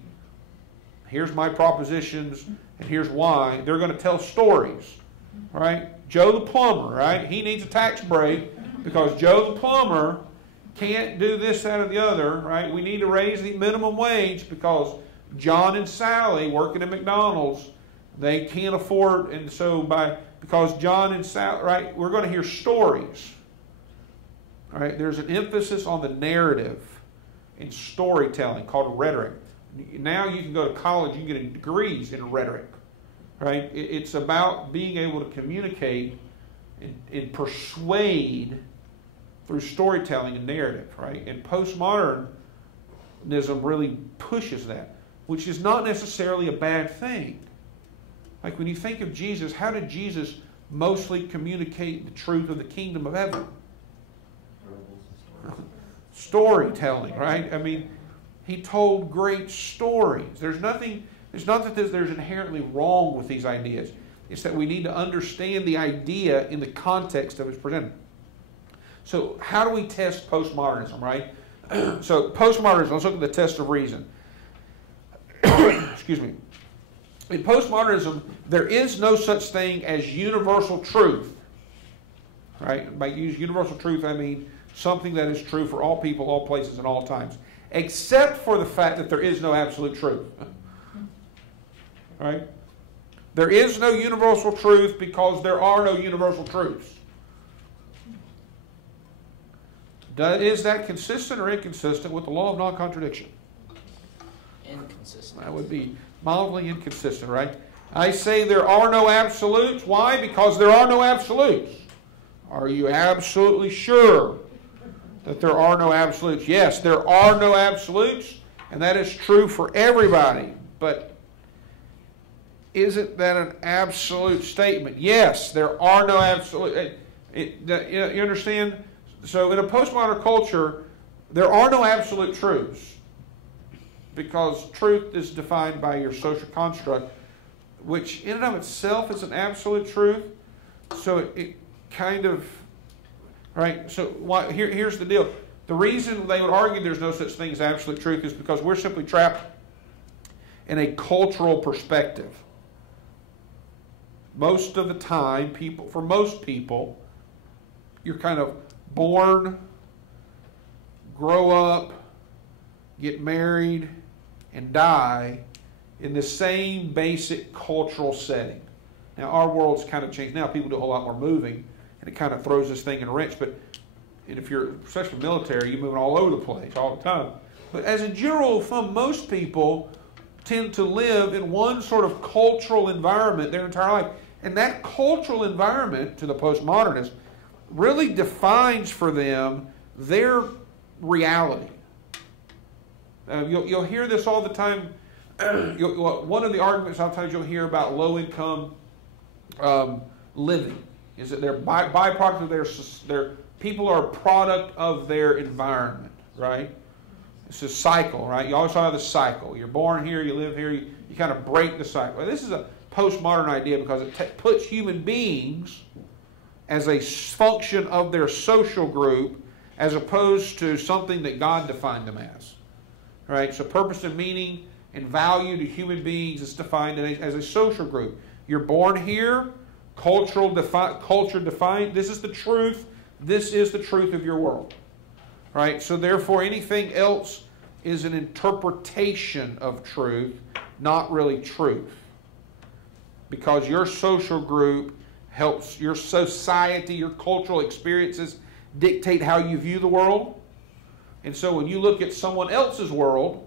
here's my propositions and here's why. They're going to tell stories. Right? Joe the plumber, right? He needs a tax break because Joe the plumber can't do this, that, or the other. Right? We need to raise the minimum wage because John and Sally working at McDonald's, they can't afford, and so because John and Sally, right, we're going to hear stories. All right, there's an emphasis on the narrative in storytelling called rhetoric. Now you can go to college, you can get degrees in rhetoric. Right? It's about being able to communicate and persuade through storytelling and narrative. Right? And postmodernism really pushes that, which is not necessarily a bad thing. Like when you think of Jesus, how did Jesus mostly communicate the truth of the kingdom of heaven? Storytelling, right? I mean, he told great stories. It's not that there's inherently wrong with these ideas. It's that we need to understand the idea in the context of its presented. So how do we test postmodernism, right? So postmodernism, let's look at the test of reason. Excuse me. In postmodernism, there is no such thing as universal truth. Right? By use universal truth, I mean something that is true for all people, all places, and all times. Except for the fact that there is no absolute truth. Right? There is no universal truth because there are no universal truths. Is that consistent or inconsistent with the law of non-contradiction? Inconsistent. That would be mildly inconsistent, right? I say there are no absolutes. Why? Because there are no absolutes. Are you absolutely sure that there are no absolutes? Yes, there are no absolutes, and that is true for everybody. But isn't that an absolute statement? Yes, there are no absolutes. You understand? So in a postmodern culture, there are no absolute truths, because truth is defined by your social construct, which in and of itself is an absolute truth. So it kind of, right? So here's the deal. The reason they would argue there's no such thing as absolute truth is because we're simply trapped in a cultural perspective. Most of the time, for most people, you're kind of born, grow up, get married, and die in the same basic cultural setting. Now, our world's kind of changed. Now people do a whole lot more moving, and it kind of throws this thing in a wrench. But if you're, especially military, you're moving all over the place all the time. But as a general thumb, most people tend to live in one sort of cultural environment their entire life. And that cultural environment, to the postmodernists, really defines for them their reality. You'll hear this all the time. One of the arguments sometimes you'll hear about low-income living is that they're byproduct of their people are a product of their environment, right? It's a cycle, right? You always talk about the cycle. You're born here, you live here, you kind of break the cycle. Well, this is a postmodern idea because it puts human beings as a function of their social group as opposed to something that God defined them as. Right? So purpose and meaning and value to human beings is defined as a social group. You're born here, culture defined. This is the truth. This is the truth of your world. Right? So therefore anything else is an interpretation of truth, not really truth. Because your social group helps your society, your cultural experiences dictate how you view the world. And so when you look at someone else's world,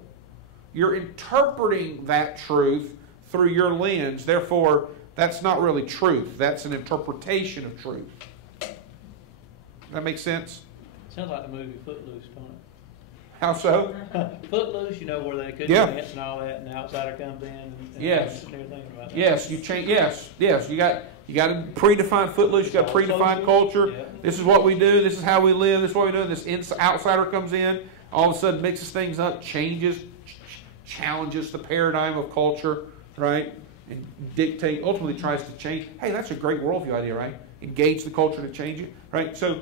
you're interpreting that truth through your lens. Therefore, that's not really truth. That's an interpretation of truth. Does that make sense? Sounds like the movie Footloose, don't it? How so? Footloose, you know, where they couldn't Yeah. dance and all that, and the outsider comes in and Yes. and everything about that. Yes, you change. Yes. You got You got a predefined footloose. You got a predefined culture. Yeah. This is what we do. This is how we live. This is what we do. This outsider comes in, all of a sudden mixes things up, challenges the paradigm of culture, right? And ultimately tries to change. Hey, that's a great worldview idea, right? Engage the culture to change it, right? So,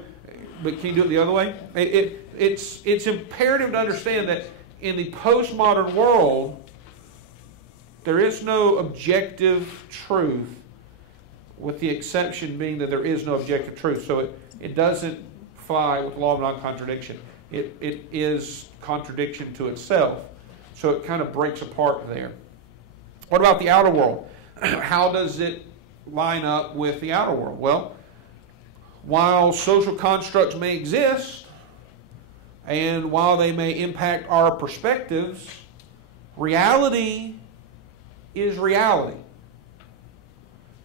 but can you do it the other way? It's imperative to understand that in the postmodern world, there is no objective truth, with the exception being that there is no objective truth. So it doesn't fly with the law of non-contradiction. It is contradiction to itself. So it kind of breaks apart there. What about the outer world? How does it line up with the outer world? Well, while social constructs may exist, and while they may impact our perspectives, reality is reality.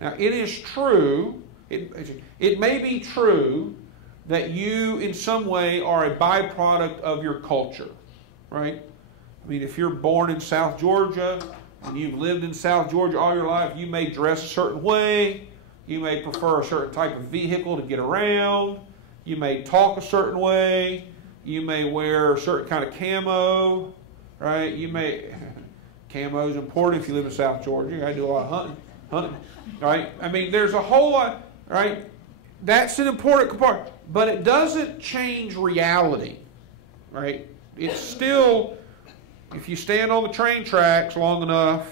Now, it is true, it may be true that you in some way are a byproduct of your culture, right? I mean, if you're born in South Georgia and you've lived in South Georgia all your life, you may dress a certain way, you may prefer a certain type of vehicle to get around, you may talk a certain way, you may wear a certain kind of camo, right? Camo is important if you live in South Georgia. You got to do a lot of hunting, right? I mean, there's a whole lot, right? That's an important part, but it doesn't change reality, right? It's still, if you stand on the train tracks long enough,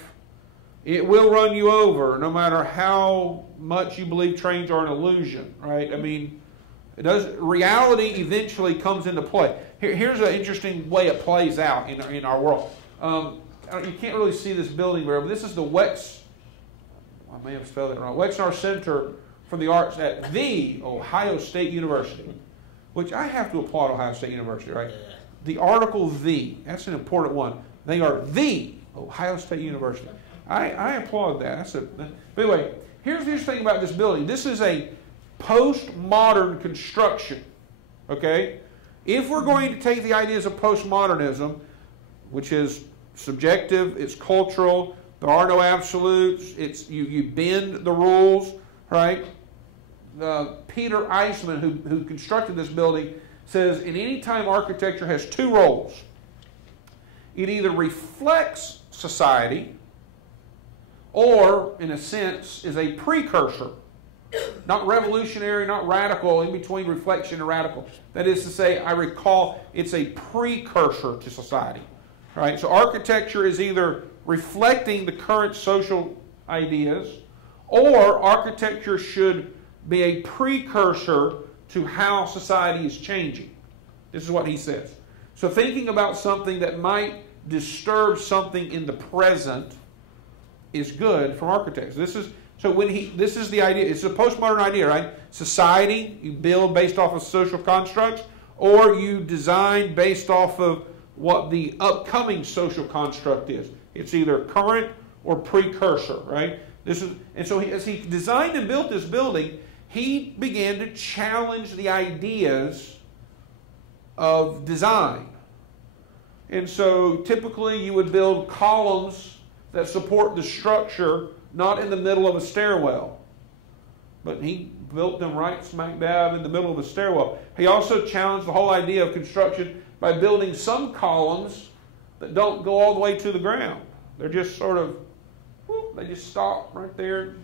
it will run you over, no matter how much you believe trains are an illusion, right? I mean, reality eventually comes into play. Here's an interesting way it plays out in our world. You can't really see this building very well, but this is the I may have spelled it wrong, Wexner Center for the Arts at the Ohio State University, which I have to applaud Ohio State University, right? The article "the," that's an important one. They are the Ohio State University. I applaud that. But anyway, here's the interesting thing about this building. This is a postmodern construction, okay? If we're going to take the ideas of postmodernism, which is subjective, it's cultural, there are no absolutes, you bend the rules, right? Peter Eisman, who constructed this building, says in any time architecture has two roles. It either reflects society or, in a sense, is a precursor. Not revolutionary, not radical, in between reflection and radical. That is to say, I recall it's a precursor to society. Right? So architecture is either reflecting the current social ideas, or architecture should be a precursor to how society is changing. This is what he says. So thinking about something that might disturb something in the present is good from architects. This is the idea. It's a postmodern idea, right? Society, you build based off of social constructs, or you design based off of what the upcoming social construct is. It's either current or precursor, right? So as he designed and built this building, he began to challenge the ideas of design. And so typically you would build columns that support the structure, not in the middle of a stairwell. But he built them right smack dab in the middle of a stairwell. He also challenged the whole idea of construction by building some columns that don't go all the way to the ground. They're just sort of, they just stop right there,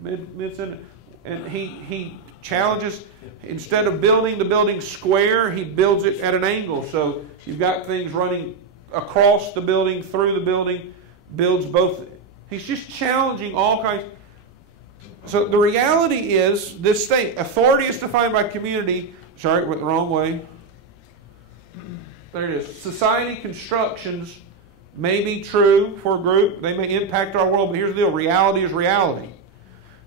mid-center. And he challenges, instead of building the building square, he builds it at an angle. So you've got things running across the building, through the building, builds both. He's just challenging all kinds. So the reality is, this thing, authority is defined by community. Sorry, it went the wrong way. There it is. Society constructions may be true for a group. They may impact our world, but here's the deal. Reality is reality.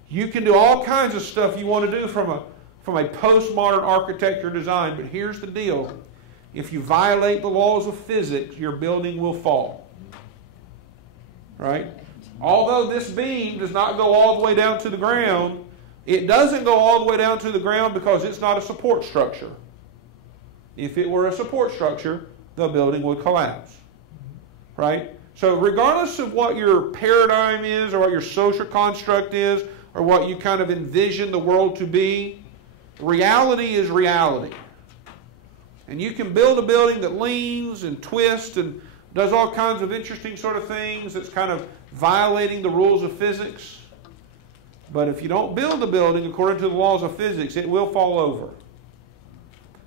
You can do all kinds of stuff you want to do from a postmodern architecture design, but here's the deal. If you violate the laws of physics, your building will fall. Right? Although this beam does not go all the way down to the ground, it doesn't go all the way down to the ground because it's not a support structure. If it were a support structure, the building would collapse. Right? So regardless of what your paradigm is or what your social construct is or what you kind of envision the world to be. Reality is reality. And you can build a building that leans and twists and does all kinds of interesting sort of things that's kind of violating the rules of physics. But if you don't build the building according to the laws of physics, it will fall over.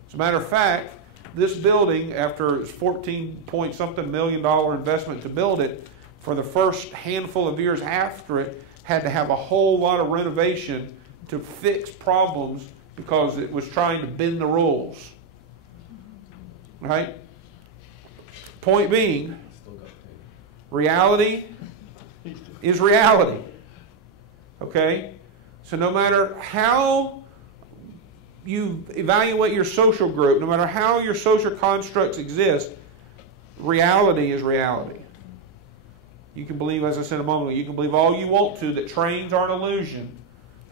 As a matter of fact, this building, after its $14-point-something million investment to build it, for the first handful of years after it, had to have a whole lot of renovation to fix problems because it was trying to bend the rules. Right? Point being, reality is reality. Okay? So no matter how you evaluate your social group, no matter how your social constructs exist, reality is reality. You can believe, as I said a moment ago, you can believe all you want to that trains are an illusion,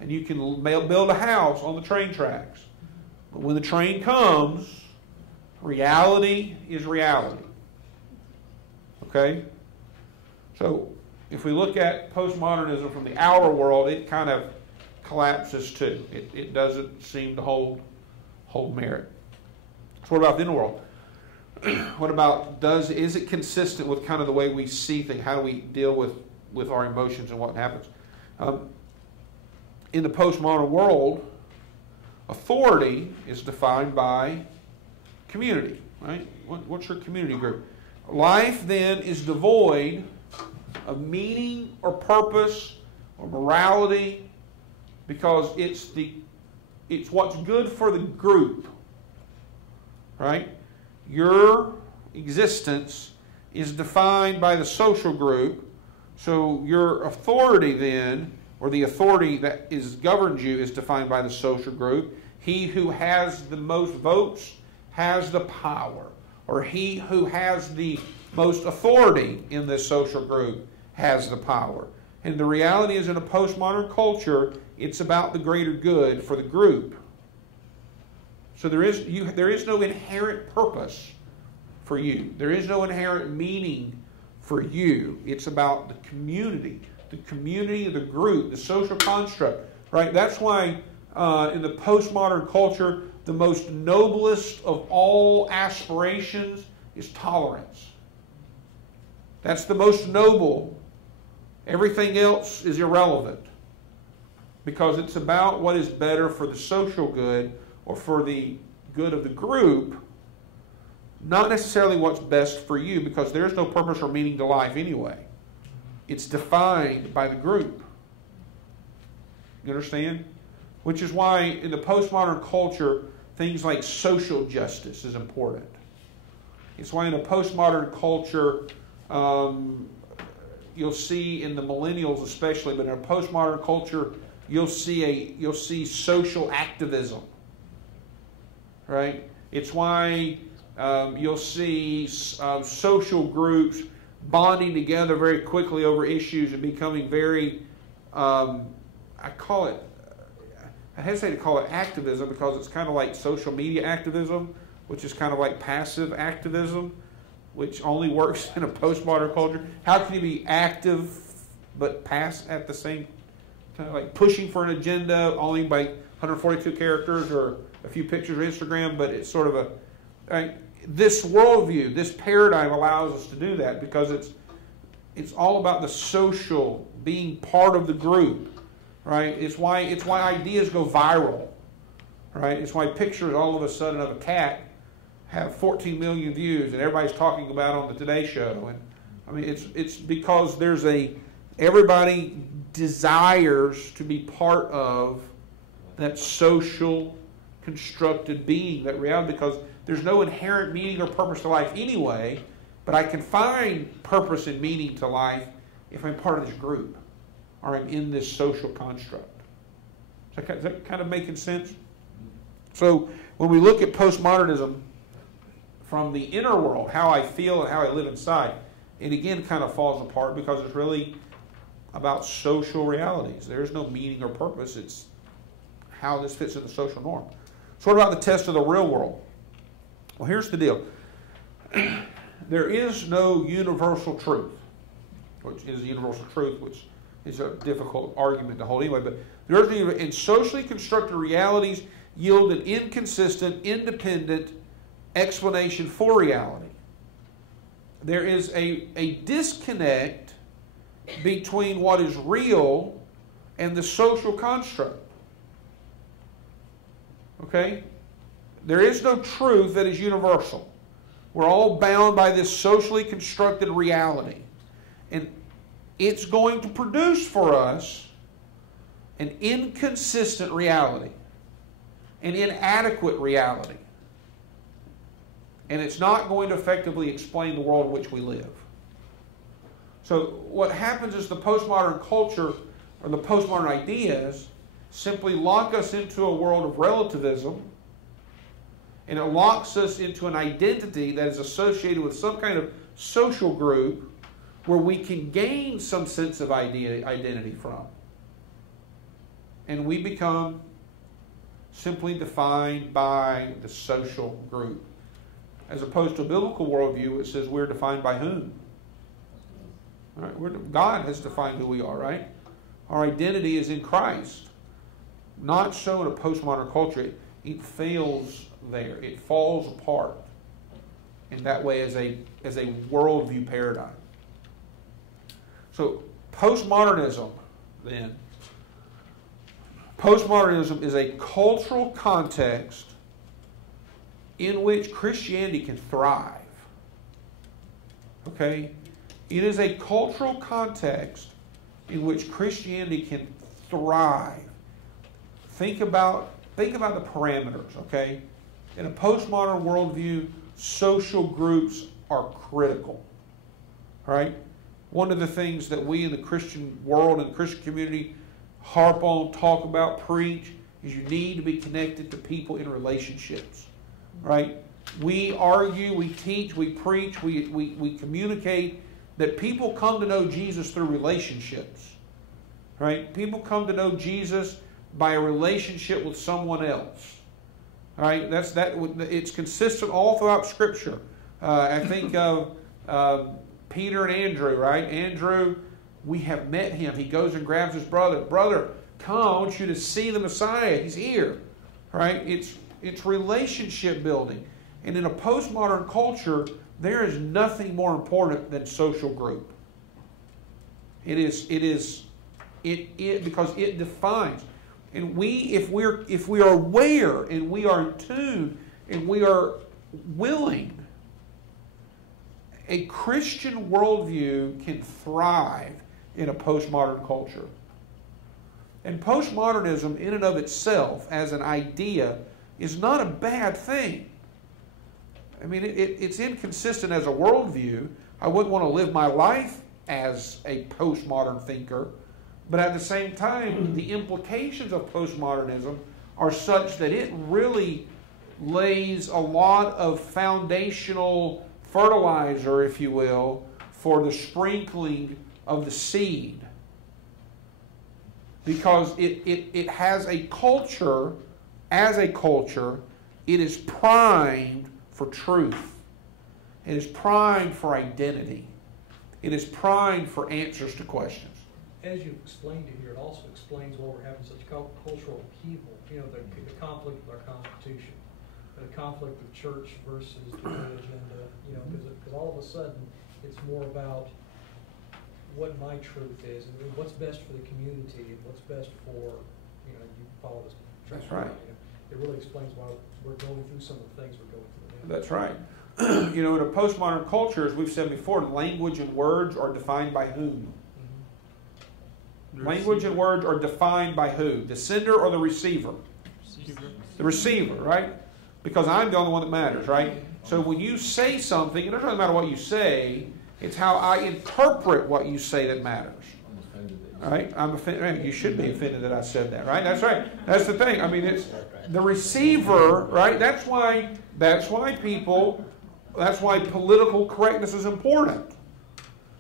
and you can build a house on the train tracks. But when the train comes, reality is reality. Okay? So, if we look at postmodernism from the outer world, it kind of collapses too. It doesn't seem to hold merit. So what about the inner world? What about, is it consistent with kind of the way we see things? How do we deal with our emotions and what happens? In the postmodern world, authority is defined by community, right? What's your community group? Life then is devoid of meaning or purpose or morality because it's what's good for the group, right? Your existence is defined by the social group, so your authority then, or the authority that governs you, is defined by the social group. He who has the most votes has the power, or he who has the most authority in this social group has the power. And the reality is, in a postmodern culture, it's about the greater good for the group. So there is no inherent purpose for you. There is no inherent meaning for you. It's about the community, the group, the social construct. Right? That's why in the postmodern culture, the most noblest of all aspirations is tolerance. That's the most noble. Everything else is irrelevant because it's about what is better for the social good or for the good of the group, not necessarily what's best for you, because there's no purpose or meaning to life anyway. It's defined by the group. You understand? Which is why in the postmodern culture, things like social justice is important. It's why in a postmodern culture, you'll see in the millennials especially, but in a postmodern culture, you'll see social activism. Right? It's why you'll see social groups bonding together very quickly over issues and becoming very, I hesitate to call it activism because it's kind of like social media activism, which is kind of like passive activism, which only works in a postmodern culture. How can you be active but pass at the same time? Like pushing for an agenda only by 142 characters or a few pictures of Instagram, but it's sort of this worldview, this paradigm allows us to do that because it's all about the social, being part of the group, right? It's why ideas go viral, right? It's why pictures all of a sudden of a cat have 14 million views and everybody's talking about it on the Today Show. And I mean, it's because everybody desires to be part of that social constructed being, that reality, because there's no inherent meaning or purpose to life anyway, but I can find purpose and meaning to life if I'm part of this group or I'm in this social construct. Is that kind of making sense? So when we look at postmodernism from the inner world, how I feel and how I live inside, it again kind of falls apart because it's really about social realities. There's no meaning or purpose. It's how this fits in the social norm. So what about the test of the real world? Well, here's the deal. There is no universal truth, which is the universal truth, which is a difficult argument to hold anyway. But the urgent need and socially constructed realities yield an inconsistent, independent explanation for reality. There is a disconnect between what is real and the social construct. Okay? There is no truth that is universal. We're all bound by this socially constructed reality. And it's going to produce for us an inconsistent reality, an inadequate reality. And it's not going to effectively explain the world in which we live. So what happens is the postmodern culture or the postmodern ideas simply lock us into a world of relativism, and it locks us into an identity that is associated with some kind of social group where we can gain some sense of identity from. And we become simply defined by the social group. As opposed to a biblical worldview, it says we're defined by whom? All right, God has defined who we are, right? Our identity is in Christ. Not so in a postmodern culture. It fails there. It falls apart in that way as a worldview paradigm. So postmodernism, then. Postmodernism is a cultural context in which Christianity can thrive. Okay? It is a cultural context in which Christianity can thrive. Think about the parameters, okay? In a postmodern worldview, social groups are critical. Right? One of the things that we in the Christian world and the Christian community harp on, talk about, preach, is you need to be connected to people in relationships. Right? We argue, we teach, we preach, we communicate that people come to know Jesus through relationships. Right? People come to know Jesus by a relationship with someone else. All right? It's consistent all throughout Scripture. I think of Peter and Andrew, right? Andrew, we have met him. He goes and grabs his brother. Brother, come, I want you to see the Messiah. He's here. Right? It's relationship building. And in a postmodern culture, there is nothing more important than social group. It is because it defines. And if we are aware and we are in tune and we are willing, a Christian worldview can thrive in a postmodern culture. And postmodernism in and of itself as an idea is not a bad thing. I mean, it's inconsistent as a worldview. I wouldn't want to live my life as a postmodern thinker. But at the same time, the implications of postmodernism are such that it really lays a lot of foundational fertilizer, if you will, for the sprinkling of the seed. Because it has a culture, as a culture, it is primed for truth. It is primed for identity. It is primed for answers to questions. As you explained it here, it also explains why we're having such cultural upheaval. You know, the conflict with our Constitution, the conflict of church versus the world agenda. You know, because all of a sudden it's more about what my truth is and what's best for the community and what's best for, you know, you follow this. That's right. You know, it really explains why we're going through some of the things we're going through now. That's right. You know, in a postmodern culture, as we've said before, language and words are defined by whom? Language and words are defined by who? The sender or the receiver? The receiver, right? Because I'm the only one that matters, right? So when you say something, it doesn't matter what you say, it's how I interpret what you say that matters. Right? I'm offended. You should be offended that I said that, right? That's right. That's the thing. I mean, it's the receiver, right? That's why political correctness is important.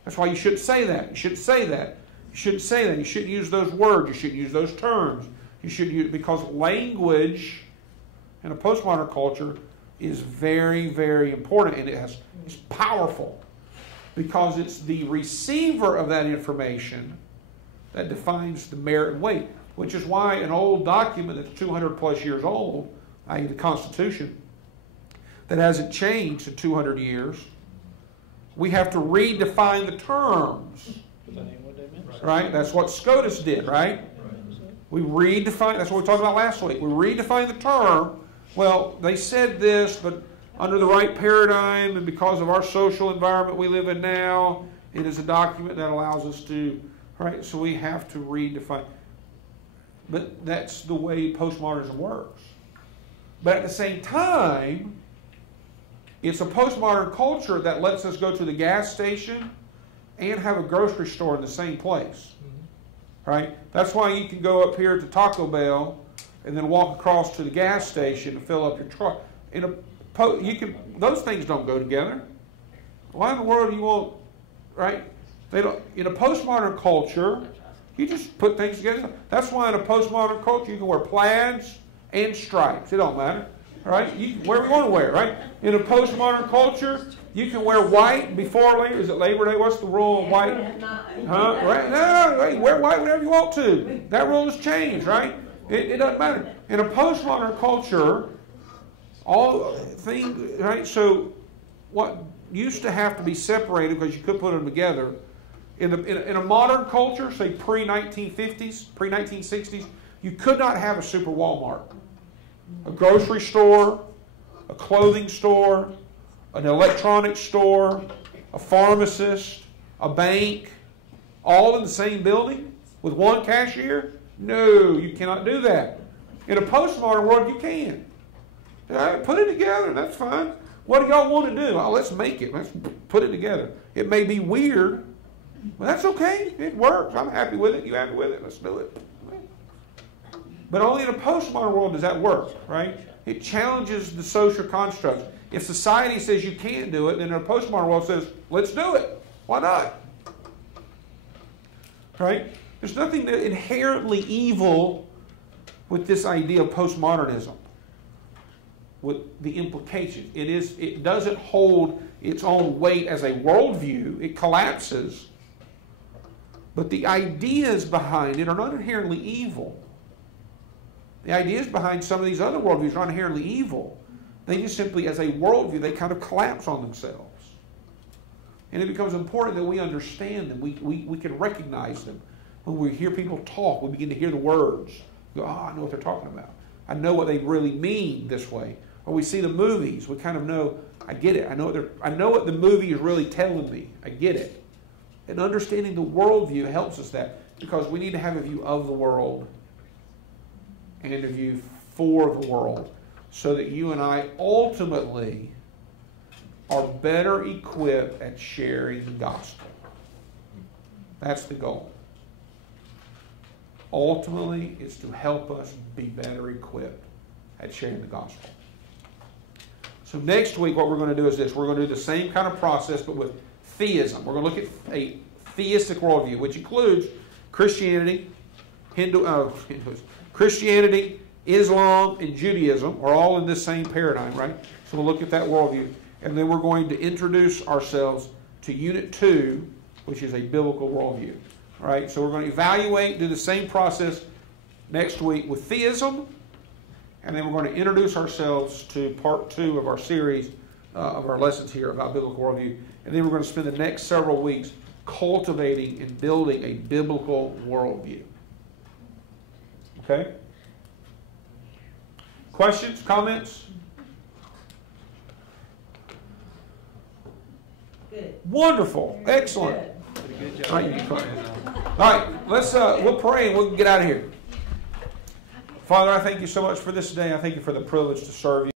That's why you shouldn't say that. You shouldn't say that. You shouldn't say that. You shouldn't use those words. You shouldn't use those terms. You should use, because language in a postmodern culture is very, very important, and it's powerful because it's the receiver of that information that defines the merit and weight, which is why an old document that's 200 plus years old, i.e. the Constitution, that hasn't changed in 200 years, we have to redefine the terms. Right? That's what SCOTUS did, right? We redefine, that's what we talked about last week. We redefined the term. Well, they said this, but under the right paradigm and because of our social environment we live in now, it is a document that allows us to, right? So we have to redefine. But that's the way postmodernism works. But at the same time, it's a postmodern culture that lets us go to the gas station and have a grocery store in the same place. Right? That's why you can go up here to Taco Bell and then walk across to the gas station to fill up your truck. Those things don't go together. Why in the world do you want, right? They don't. In a postmodern culture, you just put things together. That's why in a postmodern culture you can wear plaids and stripes. It don't matter. Right? You can wear what you want to wear, right? In a postmodern culture, you can wear white before Labor. Is it Labor Day? What's the rule of white? Huh? Right? No, you wear white whenever you want to. That rule has changed, right? It doesn't matter. In a postmodern culture, all things, right? So what used to have to be separated because you couldn't put them together, in a modern culture, say pre-1950s, pre-1960s, you could not have a super Walmart. A grocery store, a clothing store, an electronics store, a pharmacist, a bank, all in the same building with one cashier? No, you cannot do that. In a postmodern world, you can. Put it together, that's fine. What do y'all want to do? Oh, let's make it. Let's put it together. It may be weird, but that's okay. It works. I'm happy with it. You happy with it? Let's do it. But only in a postmodern world does that work, right? It challenges the social constructs. If society says you can't do it, then a postmodern world says, let's do it. Why not? Right? There's nothing inherently evil with this idea of postmodernism, with the implications. It doesn't hold its own weight as a worldview. It collapses. But the ideas behind it are not inherently evil. The ideas behind some of these other worldviews are not inherently evil. They just simply, as a worldview, they kind of collapse on themselves. And it becomes important that we understand them. We can recognize them. When we hear people talk, we begin to hear the words. We go, I know what they're talking about. I know what they really mean this way. Or we see the movies. We kind of know, I get it. I know what the movie is really telling me. I get it. And understanding the worldview helps us that, because we need to have a view of the world and a view for the world, so that you and I ultimately are better equipped at sharing the gospel. That's the goal. Ultimately, it's to help us be better equipped at sharing the gospel. So next week, what we're going to do is this. We're going to do the same kind of process, but with theism. We're going to look at a theistic worldview, which includes Christianity, Christianity, Islam, and Judaism are all in this same paradigm, right? So we'll look at that worldview. And then we're going to introduce ourselves to Unit 2, which is a biblical worldview. All right? So we're going to evaluate, do the same process next week with theism. And then we're going to introduce ourselves to Part 2 of our series, of our lessons here about biblical worldview. And then we're going to spend the next several weeks cultivating and building a biblical worldview. Okay? Questions? Comments? Good. Wonderful. Excellent. Good. All right, you can come. All right, let's we'll pray and we'll get out of here. Father, I thank you so much for this day. I thank you for the privilege to serve you.